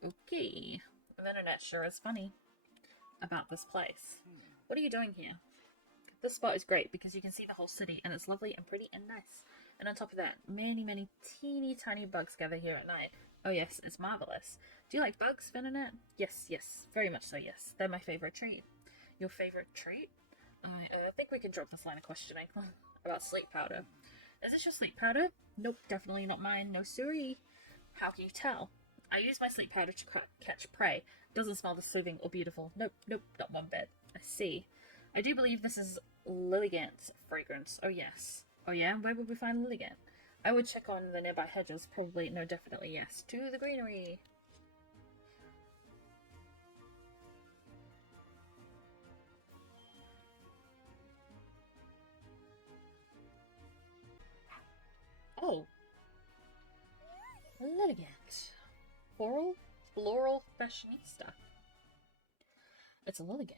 Okay. The internet sure is funny about this place. What are you doing here? This spot is great because you can see the whole city and it's lovely and pretty and nice. And on top of that, many, many teeny tiny bugs gather here at night. Oh yes, it's marvelous. Do you like bugs, Venonat? Yes, yes, very much so, yes. They're my favorite treat. Your favorite treat? I think we can drop this line of questioning about sleep powder. Is this your sleep powder? Nope, definitely not mine. No siree. How can you tell? I use my sleep powder to catch prey. Doesn't smell as soothing or beautiful. Nope, nope, not one bit. I see. I do believe this is Lilligant's fragrance. Oh yes. Oh yeah? Where would we find Lilligant? I would check on the nearby hedges. Probably, no, definitely yes. To the greenery. Oh. Lilligant. Floral fashionista. It's a Lilligant.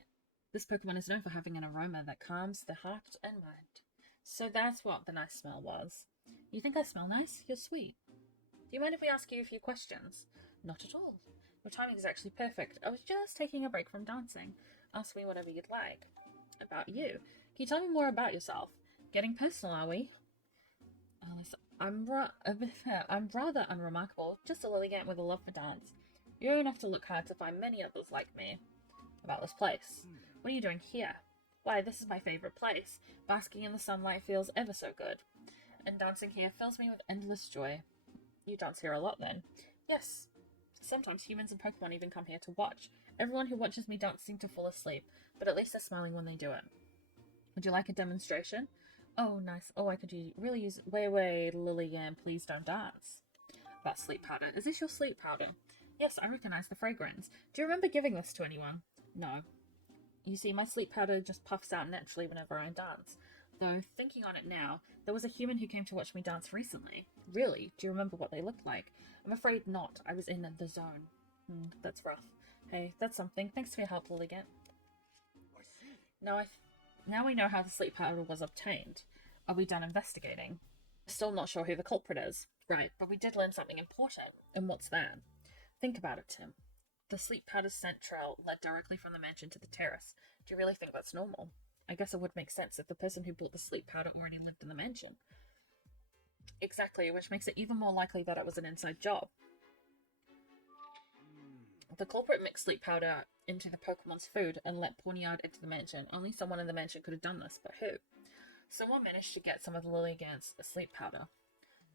This Pokemon is known for having an aroma that calms the heart and mind. So that's what the nice smell was. You think I smell nice? You're sweet. Do you mind if we ask you a few questions? Not at all. Your timing is actually perfect. I was just taking a break from dancing. Ask me whatever you'd like. About you. Can you tell me more about yourself? Getting personal, are we? I'm rather unremarkable. Just a Lilligant with a love for dance. You don't have to look hard to find many others like me. About this place. What are you doing here? Why, this is my favourite place. Basking in the sunlight feels ever so good. And dancing here fills me with endless joy. You dance here a lot then? Yes. Sometimes humans and Pokemon even come here to watch. Everyone who watches me dance seems to fall asleep, but at least they're smiling when they do it. Would you like a demonstration? Oh, nice. Oh, I could really use... Wait, Lilligant, please don't dance. About sleep powder. Is this your sleep powder? Yes, I recognize the fragrance. Do you remember giving this to anyone? No. You see, my sleep powder just puffs out naturally whenever I dance. Though, thinking on it now, there was a human who came to watch me dance recently. Really? Do you remember what they looked like? I'm afraid not. I was in the zone. That's rough. Hey, that's something. Thanks for your help, Lilligant. I see. Now we know how the sleep powder was obtained. Are we done investigating? Still not sure who the culprit is. Right, but we did learn something important. And what's that? Think about it, Tim. The sleep powder scent trail led directly from the mansion to the terrace. Do you really think that's normal? I guess it would make sense if the person who bought the sleep powder already lived in the mansion. Exactly, which makes it even more likely that it was an inside job. The culprit mixed sleep powder into the Pokemon's food and let Pawniard into the mansion. Only someone in the mansion could have done this, but who? Someone managed to get some of the Lilligant's sleep powder.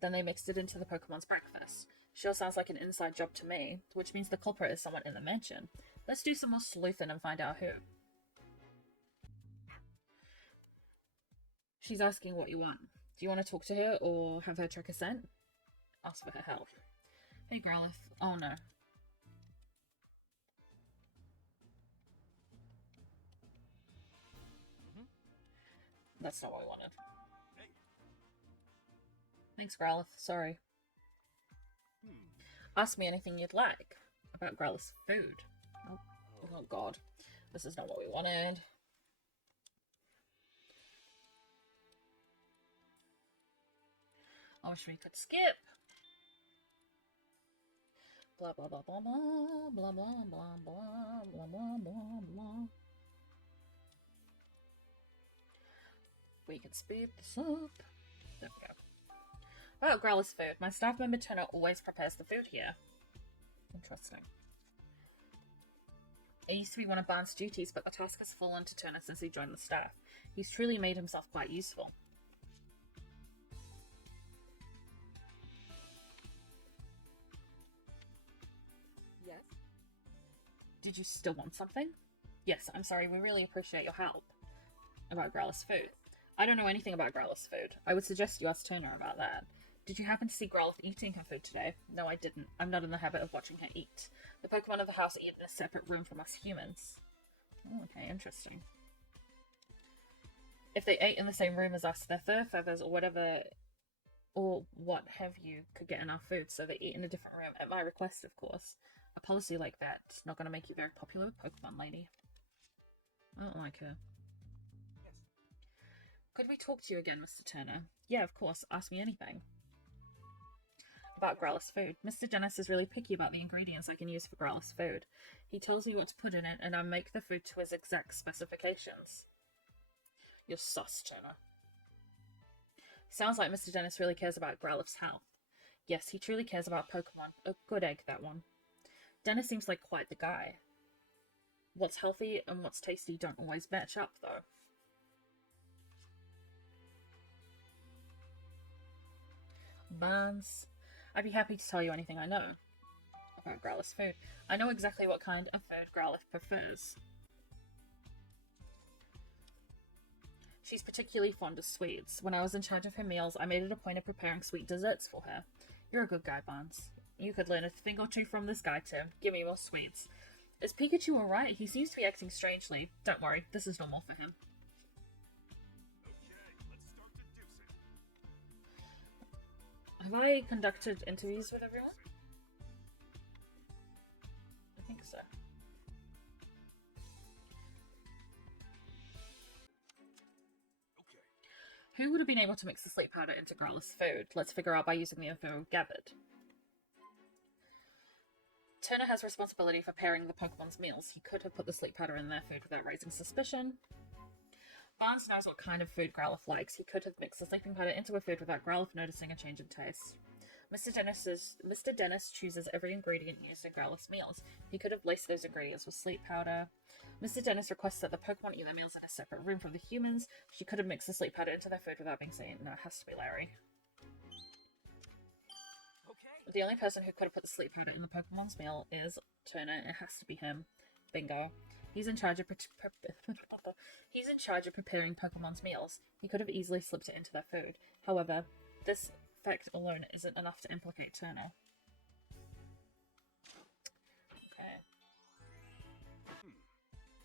Then they mixed it into the Pokemon's breakfast. Sure sounds like an inside job to me, which means the culprit is someone in the mansion. Let's do some more sleuthing and find out who. She's asking what you want. Do you want to talk to her or have her check a scent? Ask for her help. Hey, Growlithe. Oh no. That's not what I wanted. Hey. Thanks, Growlithe. Sorry. Ask me anything you'd like about Growlithe's food. Oh god. This is not what we wanted. I wish we could skip. Blah blah blah blah blah blah blah blah blah blah blah blah blah. We can speed this up. There we go. About Growlithe's food. My staff member Turner always prepares the food here. Interesting. It used to be one of Barnes' duties, but the task has fallen to Turner since he joined the staff. He's truly made himself quite useful. Yes? Did you still want something? Yes, I'm sorry, we really appreciate your help. About Growlithe's food. I don't know anything about Growlithe's food. I would suggest you ask Turner about that. Did you happen to see Growlithe eating her food today? No, I didn't. I'm not in the habit of watching her eat. The Pokemon of the house eat in a separate room from us humans. Oh, okay, interesting. If they ate in the same room as us, their fur, feathers, or whatever, or what have you, could get in our food, so they eat in a different room, at my request, of course. A policy like that's not going to make you very popular with Pokemon Lady. I don't like her. Yes. Could we talk to you again, Mr. Turner? Yeah, of course. Ask me anything. About Growlithe's food. Mr. Dennis is really picky about the ingredients I can use for Growlithe's food. He tells me what to put in it, and I make the food to his exact specifications. You're sus, Turner. Sounds like Mr. Dennis really cares about Growlithe's health. Yes, he truly cares about Pokemon. A good egg, that one. Dennis seems like quite the guy. What's healthy and what's tasty don't always match up, though. Barnes. I'd be happy to tell you anything I know about Growlithe's food. I know exactly what kind of food Growlithe prefers. She's particularly fond of sweets. When I was in charge of her meals, I made it a point of preparing sweet desserts for her. You're a good guy, Barnes. You could learn a thing or two from this guy, Tim. Give me more sweets. Is Pikachu alright? He seems to be acting strangely. Don't worry, this is normal for him. Okay, let's start deducing. Have I conducted interviews with everyone? I think so. Okay. Who would have been able to mix the sleep powder into Growlithe's food? Let's figure out by using the info we've gathered. Turner has responsibility for pairing the Pokemon's meals. He could have put the sleep powder in their food without raising suspicion. Barnes knows what kind of food Growlithe likes. He could have mixed the sleeping powder into a food without Growlithe noticing a change in taste. Mr. Dennis chooses every ingredient used in Growlithe's meals. He could have laced those ingredients with sleep powder. Mr. Dennis requests that the Pokemon eat their meals in a separate room from the humans. She could have mixed the sleep powder into their food without being seen. No, it has to be Larry. Okay. The only person who could have put the sleep powder in the Pokemon's meal is Turner. It has to be him. Bingo. He's in charge of preparing Pokemon's meals. He could have easily slipped it into their food. However, this fact alone isn't enough to implicate Turner. Okay.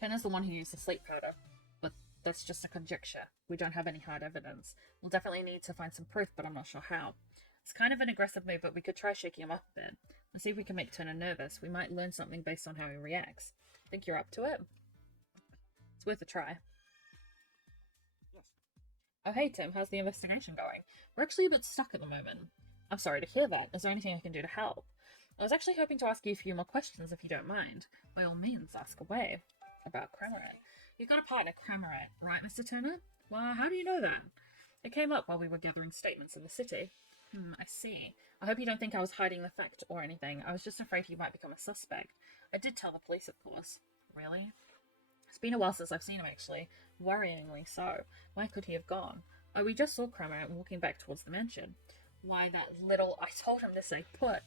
Turner's the one who used the sleep powder, but that's just a conjecture. We don't have any hard evidence. We'll definitely need to find some proof, but I'm not sure how. It's kind of an aggressive move, but we could try shaking him up a bit. And see if we can make Turner nervous. We might learn something based on how he reacts. Think you're up to it? It's worth a try. Yes. Oh hey Tim, how's the investigation going? We're actually a bit stuck at the moment. I'm sorry to hear that. Is there anything I can do to help? I was actually hoping to ask you a few more questions if you don't mind. By all means, ask away. About Cramorant. You've got a partner, Cramorant, right, Mr. Turner? Well, how do you know that? It came up while we were gathering statements in the city. I see. I hope you don't think I was hiding the fact or anything. I was just afraid he might become a suspect. I did tell the police, of course. Really? It's been a while since I've seen him, actually. Worryingly so. Where could he have gone? Oh, we just saw Cramorant walking back towards the mansion. Why, that little... I told him to stay put.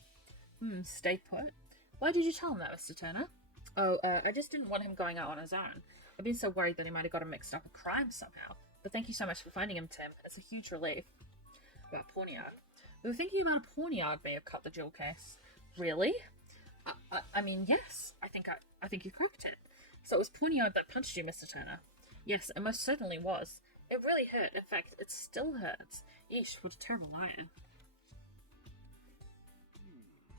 Stay put? Why did you tell him that, Mr. Turner? Oh, I just didn't want him going out on his own. I've been so worried that he might have gotten mixed up in crime somehow. But thank you so much for finding him, Tim. It's a huge relief. About Pawnyard. We were thinking about a Pawnyard may have cut the jewel case. Really? I mean, yes. I think you cracked it. So it was Pawnyard that punched you, Mr. Turner. Yes, it most certainly was. It really hurt. In fact, it still hurts. Yeesh, what a terrible liar.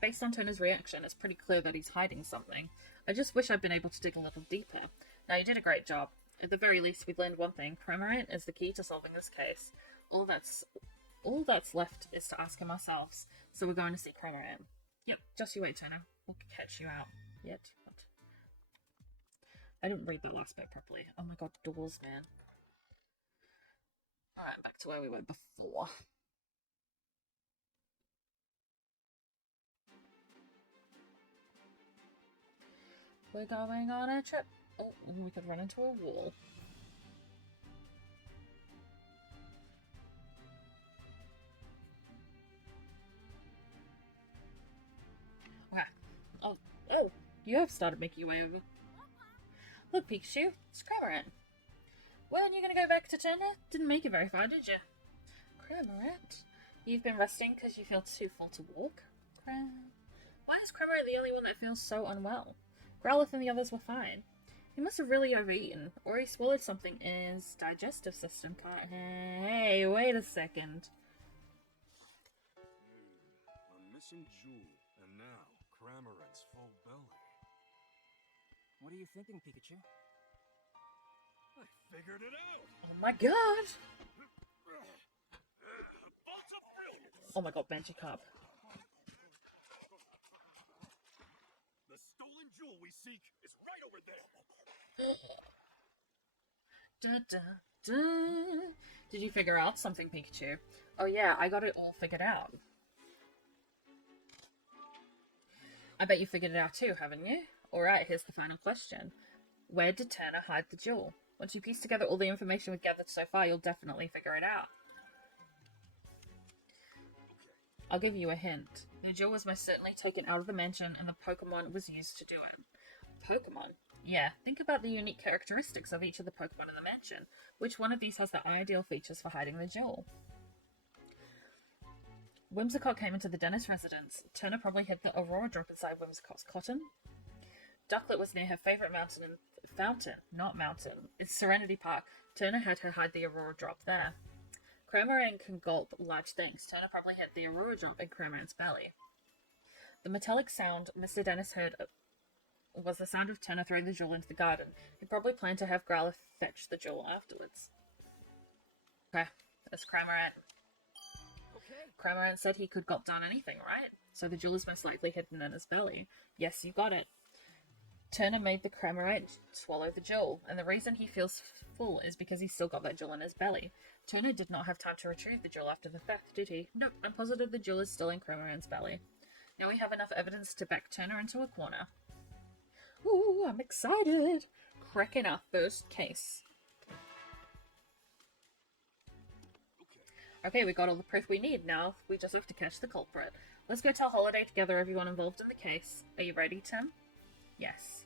Based on Turner's reaction, it's pretty clear that he's hiding something. I just wish I'd been able to dig a little deeper. Now, you did a great job. At the very least, we've learned one thing. Cramorant is the key to solving this case. All that's left is to ask him ourselves. So we're going to see Cramorant. Yep, just you wait, Turner. We'll catch you out. Yet? What? I didn't read that last bit properly. Oh my god, doors, man. Alright, back to where we were before. We're going on a trip. Oh, we could run into a wall. Okay. Oh, you have started making your way over. Look, Pikachu, it's Cramorant. Well, you're gonna go back to Turner? Didn't make it very far, did you? Cramorant, you've been resting because you feel too full to walk? Why is Cramorant the only one that feels so unwell? Growlithe and the others were fine. He must have really overeaten, or he swallowed something in his digestive system. Hey, wait a second. A missing jewel, and now Cramorant's full belly. What are you thinking, Pikachu? I figured it out! Oh my god! Oh my god, Magikarp. The stolen jewel we seek is right over there! Da, da, da. Did you figure out something, Pikachu? Oh yeah, I got it all figured out. I bet you figured it out too, haven't you? Alright, here's the final question. Where did Turner hide the jewel? Once you piece together all the information we've gathered so far, you'll definitely figure it out. I'll give you a hint. The jewel was most certainly taken out of the mansion, and the Pokemon was used to do it. Pokemon? Yeah, think about the unique characteristics of each of the Pokemon in the mansion. Which one of these has the ideal features for hiding the jewel? Whimsicott came into the dentist residence. Turner probably hid the Aurora drop inside Whimsicott's cotton. Ducklet was near her favourite mountain. It's Serenity Park. Turner had her hide the Aurora drop there. Cramorant can gulp large things. Turner probably hid the Aurora drop in Cramorant's belly. The metallic sound Mr. Dennis heard was the sound of Turner throwing the jewel into the garden. He probably planned to have Growlithe fetch the jewel afterwards. Okay, that's Cramorant. Okay. Cramorant said he could gulp down anything, right? So the jewel is most likely hidden in his belly. Yes, you got it. Turner made the Cramorant swallow the jewel, and the reason he feels full is because he's still got that jewel in his belly. Turner did not have time to retrieve the jewel after the theft, did he? Nope, I'm positive the jewel is still in Cramorant's belly. Now we have enough evidence to back Turner into a corner. Ooh, I'm excited! Cracking our first case. Okay, we got all the proof we need now. We just have to catch the culprit. Let's go tell Holiday to gather everyone involved in the case. Are you ready, Tim? Yes.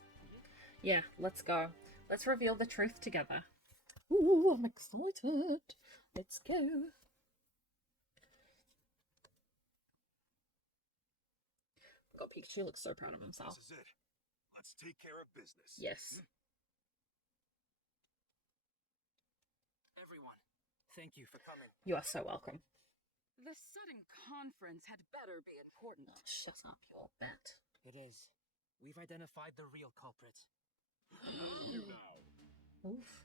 Yeah, let's go. Let's reveal the truth together. Ooh, I'm excited. Let's go. God, Pikachu looks so proud of himself. This is it. Let's take care of business. Yes. Everyone, thank you for coming. You are so welcome. The sudden conference had better be important. Oh, shut up, you old bat. It is. We've identified the real culprit. Oof.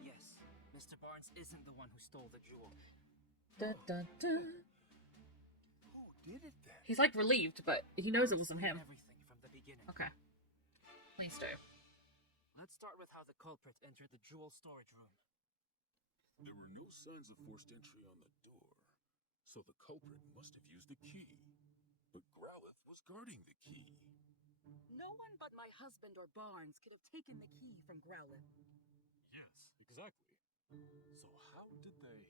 Yes, Mr. Barnes isn't the one who stole the jewel. Dun, dun, dun. Who did it then? He's like relieved, but he knows it wasn't him. Everything from the beginning. Okay. Please do. Let's start with how the culprit entered the jewel storage room. There were no signs of forced entry on the door, so the culprit must have used the key. But Growlithe was guarding the key. No one but my husband or Barnes could have taken the key from Growlithe. Yes, exactly. So how did they...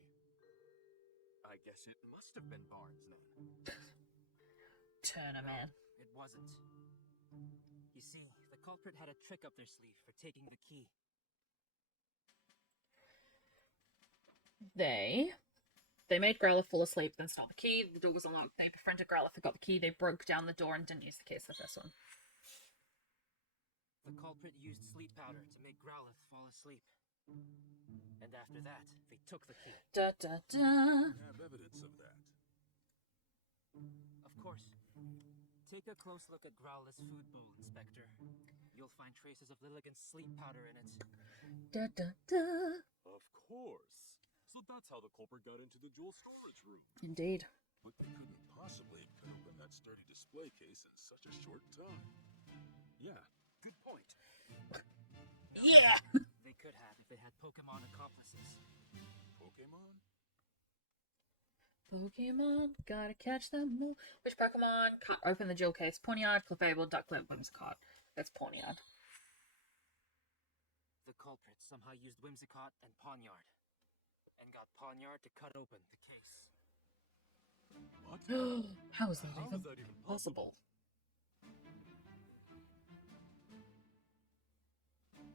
I guess it must have been Barnes then. Turner, man. It wasn't. You see, the culprit had a trick up their sleeve for taking the key. They made Growler fall asleep, then stole the key. The door was unlocked. They befriended Growler, forgot the key. They broke down the door and didn't use the key. It's the first one. The culprit used sleep powder to make Growlithe fall asleep. And after that, they took the key. Da da da. I have evidence of that. Of course. Take a close look at Growlithe's food bowl, Inspector. You'll find traces of Lilligant's sleep powder in it. Da da da. Of course. So that's how the culprit got into the jewel storage room. Indeed. But they couldn't possibly have cut open that sturdy display case in such a short time. Yeah, good point. Yeah! They could have if they had Pokemon accomplices. Pokemon? Pokemon, gotta catch them all. Which Pokemon cut open the jewel case? Pawniard, Clefable, Ducklet, Whimsicott. That's Pawniard. The culprit somehow used Whimsicott and Pawniard. And got Pawniard to cut open the case. What? How is that How even is that even possible?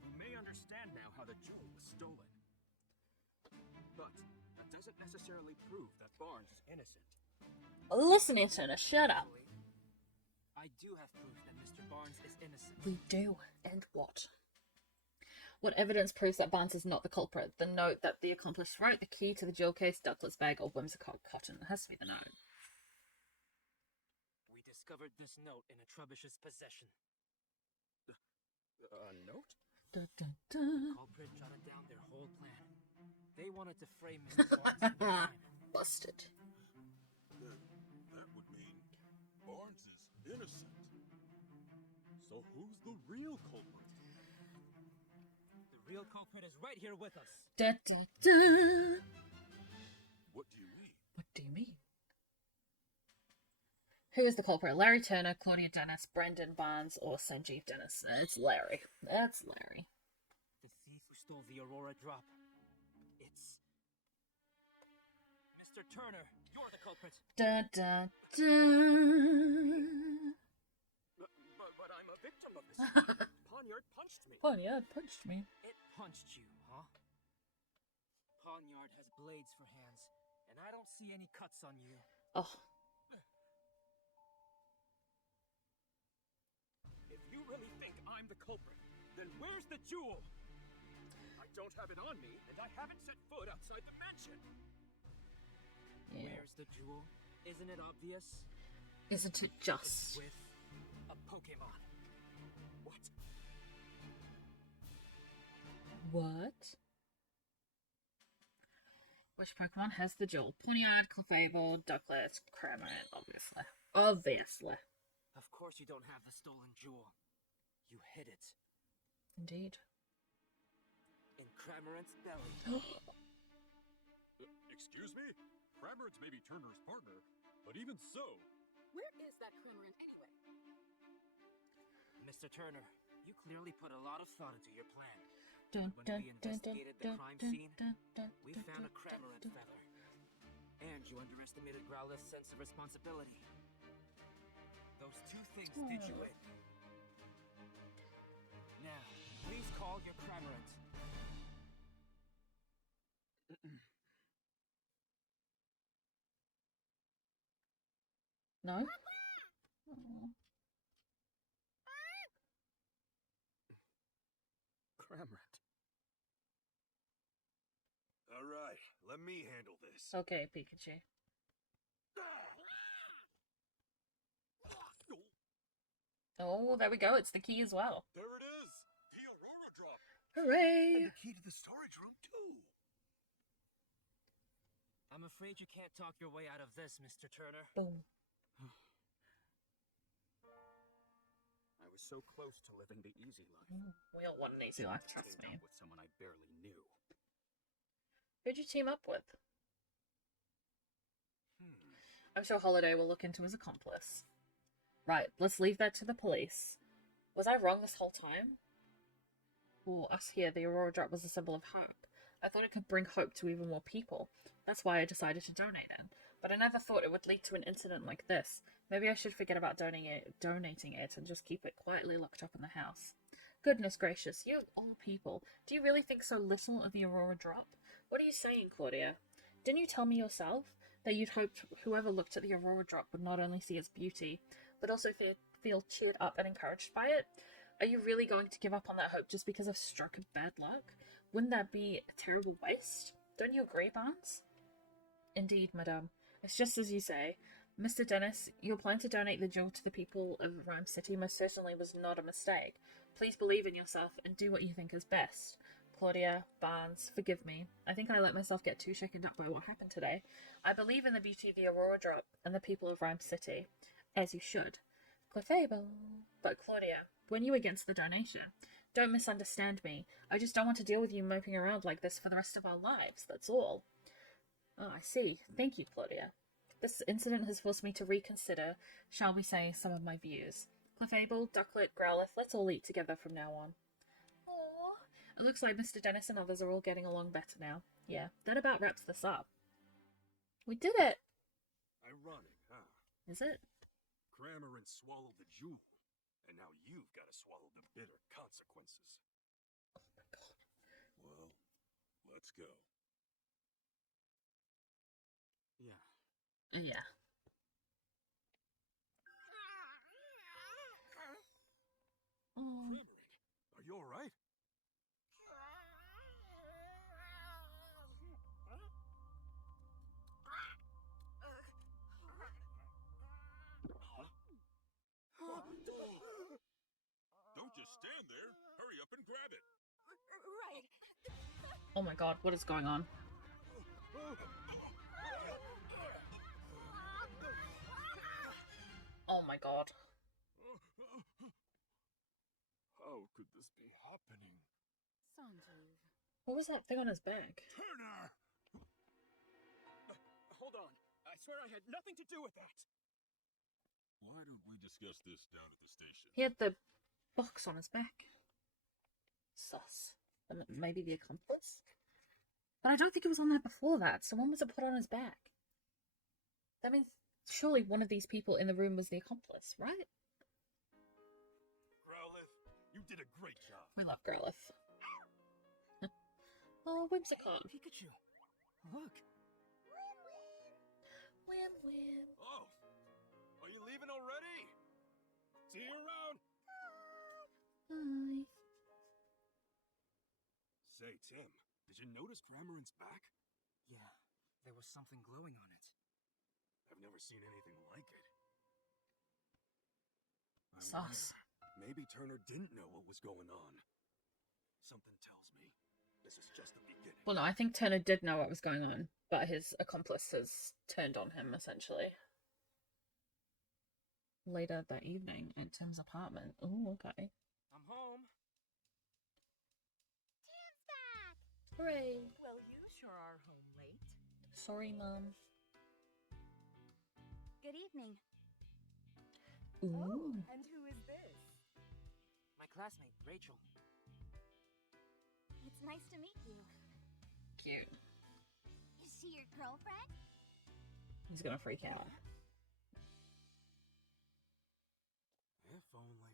We may understand now how the jewel was stolen. But that doesn't necessarily prove that Barnes is innocent. Listen, Etana, shut up. I do have proof that Mr. Barnes is innocent. We do, and what? What evidence proves that Barnes is not the culprit? The note that the accomplice wrote, the key to the jewel case, Ducklet's bag, or Whimsicott cotton. It has to be the note. We discovered this note in a Trubbish's possession. A note? Da, da, da. Culprit jotted down their whole plan. They wanted to frame Mr. Barnes in the crime. Busted. Then that would mean Barnes is innocent. So who's the real culprit? The real culprit is right here with us. Da, da, da. What do you mean? What do you mean? Who is the culprit? Larry Turner, Claudia Dennis, Brendan Barnes, or Sanjeev Dennis? It's Larry. That's Larry. The thief who stole the Aurora drop. It's... Mr. Turner, you're the culprit. Da, da, da. But I'm a victim of this. Pawniard punched me. Pawniard punched me. It punched you, huh? Pawniard has blades for hands, and I don't see any cuts on you. Oh. If you really think I'm the culprit, then where's the jewel? I don't have it on me, and I haven't set foot outside the mansion. Yeah. Where's the jewel? Isn't it obvious? Isn't it It's just? with a Pokemon. What? What? Which Pokemon has the jewel? Pawniard, Clefable, Ducklet, Cramorant, obviously. Obviously. Of course you don't have the stolen jewel. You hid it Indeed. in Cramorant's belly. Excuse me? Cramorant may be Turner's partner, but even so... Where is that Cramorant anyway? Mr. Turner, you clearly put a lot of thought into your plan. Dun, When dun, we dun, investigated dun, the crime dun, scene, dun, dun, we dun, found a dun, Cramorant dun. feather. And you underestimated Growlithe's sense of responsibility. Those two things did you in. Now, please call your Cramorant. No? Aw. Cramorant. All right, let me handle this. Okay, Pikachu. Oh, there we go. It's the key as well. There it is! The Aurora drop! Hooray! And the key to the storage room, too! I'm afraid you can't talk your way out of this, Mr. Turner. Boom. I was so close to living the easy life. We all want an easy life, trust Teamed me. up with someone I barely knew. Who'd you team up with? Hmm. I'm sure Holiday will look into his accomplice. Right, let's leave that to the police. Was I wrong this whole time? For us here, the Aurora Drop was a symbol of hope. I thought it could bring hope to even more people. That's why I decided to donate it. But I never thought it would lead to an incident like this. Maybe I should forget about donating it and just keep it quietly locked up in the house. Goodness gracious, you all people. Do you really think so little of the Aurora Drop? What are you saying, Claudia? Didn't you tell me yourself that you'd hoped whoever looked at the Aurora drop would not only see its beauty, but also feel cheered up and encouraged by it? Are you really going to give up on that hope just because of a stroke of bad luck? Wouldn't that be a terrible waste? Don't you agree, Barnes? Indeed, madame. It's just as you say. Mr. Dennis, your plan to donate the jewel to the people of Rhyme City most certainly was not a mistake. Please believe in yourself and do what you think is best. Claudia, Barnes, forgive me. I think I let myself get too shaken up by what happened today. I believe in the beauty of the Aurora Drop and the people of Rhyme City. As you should. Clefable. But Claudia, when you against the donation? Don't misunderstand me. I just don't want to deal with you moping around like this for the rest of our lives, that's all. Oh, I see. Thank you, Claudia. This incident has forced me to reconsider, shall we say, some of my views. Clefable, Ducklet, Growlithe, let's all eat together from now on. Aww. It looks like Mr. Dennis and others are all getting along better now. Yeah, that about wraps this up. We did it! Ironic, huh? Is it? Cramorant swallowed the jewel, and now you've got to swallow the bitter consequences. Oh my god. Well, let's go. Yeah. Yeah. Oh. Cramorant, are you alright? Don't just stand there. Hurry up and grab it. Right. Oh my god, what is going on? Oh my god. How could this be happening? Sanjeev. What was that thing on his back? Turner! Hold on. I swear I had nothing to do with that. Why did we discuss this down at the station? He had the box on his back. Sus. And maybe the accomplice? But I don't think it was on there before that, so when was it put on his back? That means surely one of these people in the room was the accomplice, right? Growlithe, you did a great job. We love Growlithe. Oh, Whimsicott. Pikachu, look. Wham wham. Oh, are you leaving already? See you around. Hi. Say, Tim, did you notice Cramorant's back? Yeah, there was something glowing on it. I've never seen anything like it. I Sus. wonder, maybe Turner didn't know what was going on. Something tells me this is just the beginning. Well, no, I think Turner did know what was going on, but his accomplice has turned on him, essentially. Later that evening at Tim's apartment. Oh, okay. I'm home. Tim's back! Hooray! Well, you sure are home late. Sorry, Mum. Good evening. Ooh. And who is this? My classmate, Rachel. It's nice to meet you. Cute. Is she your girlfriend? He's gonna freak out. If only.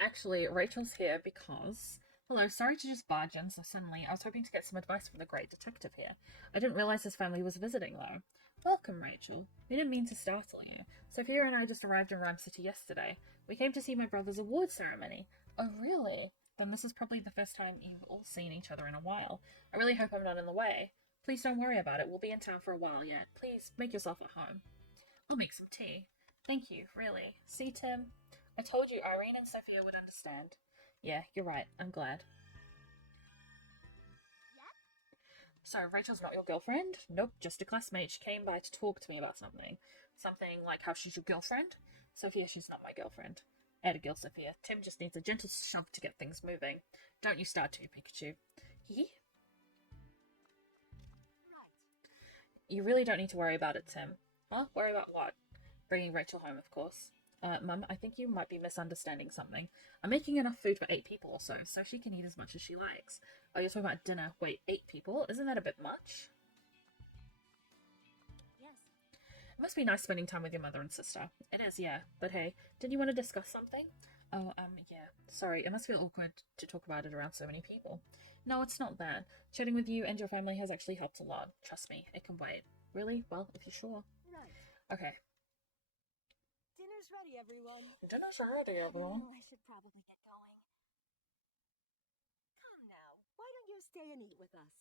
Actually, Rachel's here because... Hello, sorry to just barge in so suddenly. I was hoping to get some advice from the great detective here. I didn't realize his family was visiting, though. Welcome, Rachel. We didn't mean to startle you. Sophia and I just arrived in Rhyme City yesterday. We came to see my brother's award ceremony. Oh, really? Then this is probably the first time you've all seen each other in a while. I really hope I'm not in the way. Please don't worry about it. We'll be in town for a while yet. Please, make yourself at home. I'll make some tea. Thank you, really. See, Tim? I told you Irene and Sophia would understand. Yeah, you're right. I'm glad. Yep. So, Rachel's not your girlfriend? Nope, just a classmate. She came by to talk to me about something. Something like how she's your girlfriend? Sophia, she's not my girlfriend. Add a girl, Sophia. Tim just needs a gentle shove to get things moving. Don't you start to, Pikachu. Hee? Right. You really don't need to worry about it, Tim. Huh? Worry about what? Bringing Rachel home, of course. Mum, I think you might be misunderstanding something. I'm making enough food for 8 people or so she can eat as much as she likes. Oh, you're talking about dinner. Wait, 8 people? Isn't that a bit much? Yes. It must be nice spending time with your mother and sister. It is, yeah. But hey, did you want to discuss something? Oh, yeah. Sorry, it must feel awkward to talk about it around so many people. No, it's not that. Chatting with you and your family has actually helped a lot. Trust me, it can wait. Really? Well, if you're sure. Right. Okay. Dinner's ready, everyone. Dinner's ready, everyone. I should probably get going. Come now. Why don't you stay and eat with us?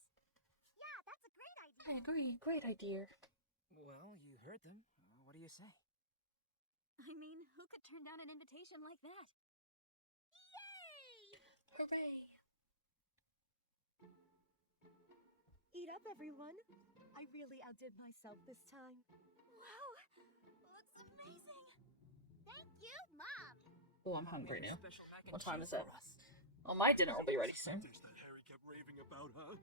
Yeah, that's a great idea. I agree. Great idea. Well, you heard them. What do you say? I mean, who could turn down an invitation like that? Yay! Hooray! Eat up, everyone. I really outdid myself this time. Wow, looks amazing. Thank you, Mom. Oh, I'm hungry now. Special mac and What time cheese is it? for us. Well, my dinner will be ready soon. Dish that Harry kept raving about, huh?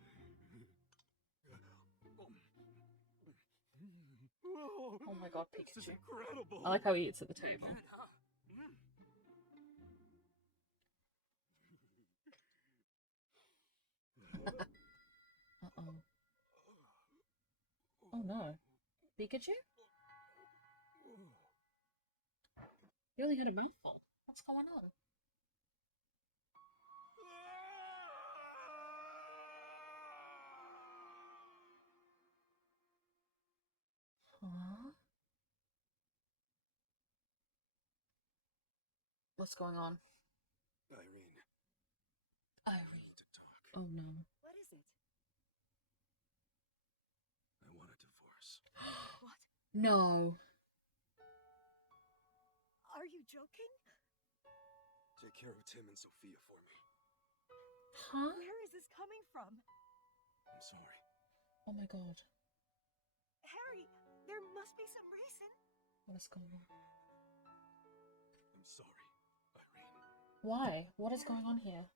Oh my god, This is Pikachu. incredible. I like how he eats at the table. Good, huh? Uh-oh. Oh no. Pikachu? You only had a mouthful. What's going on? Huh? What's going on? Irene, we Irene. need to talk. Oh no. What is it? I want a divorce. What? No. Are you joking? Take care of Tim and Sophia for me. Huh? Where is this coming from? I'm sorry. Oh my god. Harry, there must be some reason. What is going on? I'm sorry, Irene. Why? What is going on here?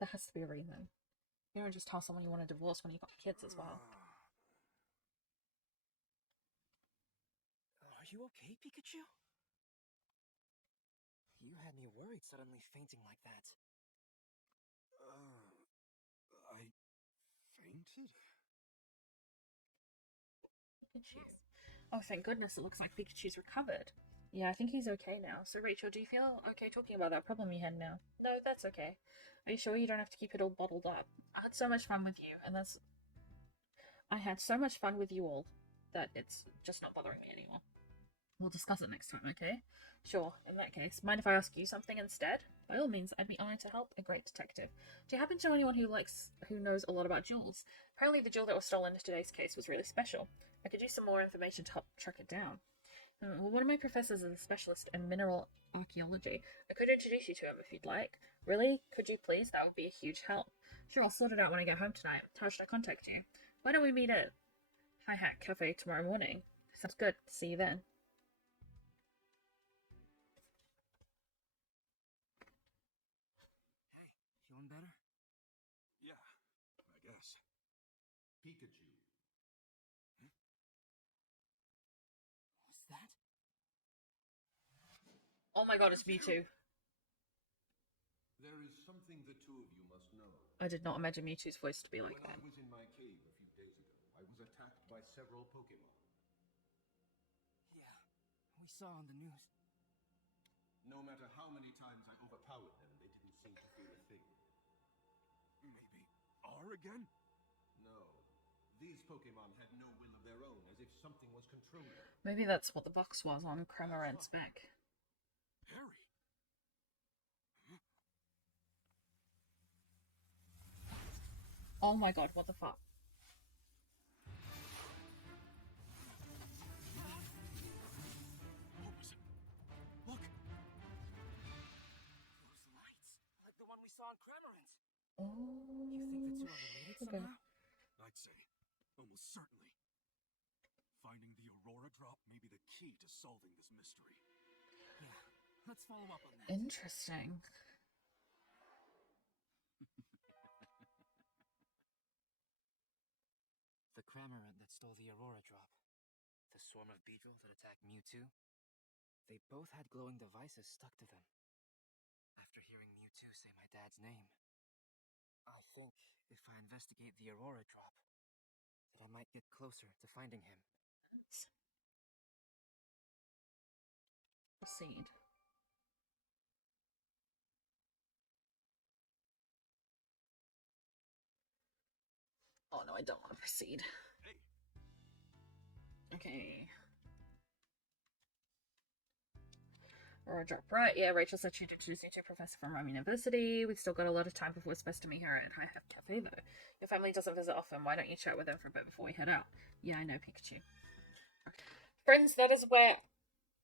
There has to be a reason. You don't just tell someone you want a divorce when you've got kids as well. Are you okay, Pikachu? You had me worried suddenly fainting like that. I fainted? Pikachu. Oh, thank goodness, it looks like Pikachu's recovered. Yeah, I think he's okay now. So, Rachel, do you feel okay talking about that problem you had now? No, that's okay. Are you sure you don't have to keep it all bottled up? I had so much fun with you, and that's... I had so much fun with you all that it's just not bothering me anymore. We'll discuss it next time, okay? Sure, in that case. Mind if I ask you something instead? By all means, I'd be honored to help a great detective. Do you happen to know anyone who knows a lot about jewels? Apparently the jewel that was stolen in today's case was really special. I could use some more information to help track it down. Well, one of my professors is a specialist in mineral archaeology. I could introduce you to him if you'd like. Really? Could you please? That would be a huge help. Sure, I'll sort it out when I get home tonight. How should I contact you? Why don't we meet at Hi Hat Cafe tomorrow morning? Sounds good. See you then. Hey, feeling better? Yeah, I guess. Pikachu. What's that? Oh my god, it's Mewtwo. There is something the two of you must know. I did not imagine Mewtwo's voice to be like When that. I was in my cave a few days ago, I was attacked by several Pokemon. Yeah, we saw on the news. No matter how many times I overpowered them, they didn't seem to feel a thing. Maybe R again? No. These Pokemon had no will of their own, as if something was controlling them. Maybe that's what the box was on Cramorant's back. Harry? Oh my god, what the fuck? What was it? Look! Those lights, like the one we saw in Cramorant. Oh, You think the two are related okay. somehow? I'd say, almost certainly. Finding the Aurora Drop may be the key to solving this mystery. Yeah, let's follow up on that. Interesting. The Cramorant that stole the Aurora Drop, the swarm of Beedrill that attacked Mewtwo, they both had glowing devices stuck to them. After hearing Mewtwo say my dad's name, I think if I investigate the Aurora Drop, that I might get closer to finding him. Proceed. Oh no, I don't want to proceed. Okay. Aurora drop right. Yeah, Rachel said she'd introduce you to a professor from Rome University. We've still got a lot of time before we're supposed to meet her at High Have Cafe, though. Your family doesn't visit often. Why don't you chat with them for a bit before we head out? Yeah, I know, Pikachu. Friends, that is where...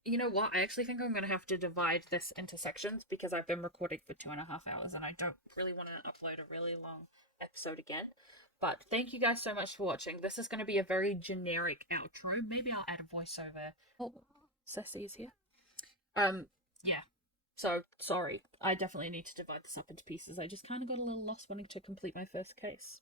You know what? I actually think I'm going to have to divide this into sections because I've been recording for 2.5 hours and I don't really want to upload a really long episode again. But thank you guys so much for watching. This is going to be a very generic outro. Maybe I'll add a voiceover. Oh, Ceci is here. Yeah. So, sorry. I definitely need to divide this up into pieces. I just kind of got a little lost wanting to complete my first case.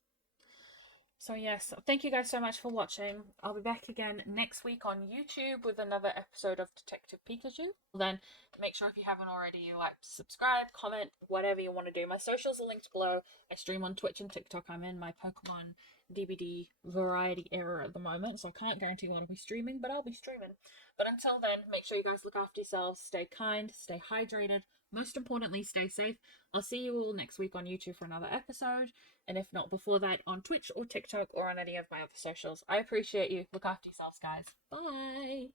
So yes, thank you guys so much for watching. I'll be back again next week on YouTube with another episode of Detective Pikachu. Then make sure if you haven't already, you like, subscribe, comment, whatever you want to do. My socials are linked below. I stream on Twitch and TikTok. I'm in my Pokemon DBD variety era at the moment, so I can't guarantee when I'll be streaming, but I'll be streaming. But until then, make sure you guys look after yourselves, stay kind, stay hydrated, most importantly, stay safe. I'll see you all next week on YouTube for another episode, and if not before that, on Twitch or TikTok or on any of my other socials. I appreciate you. Look after yourselves, guys. Bye!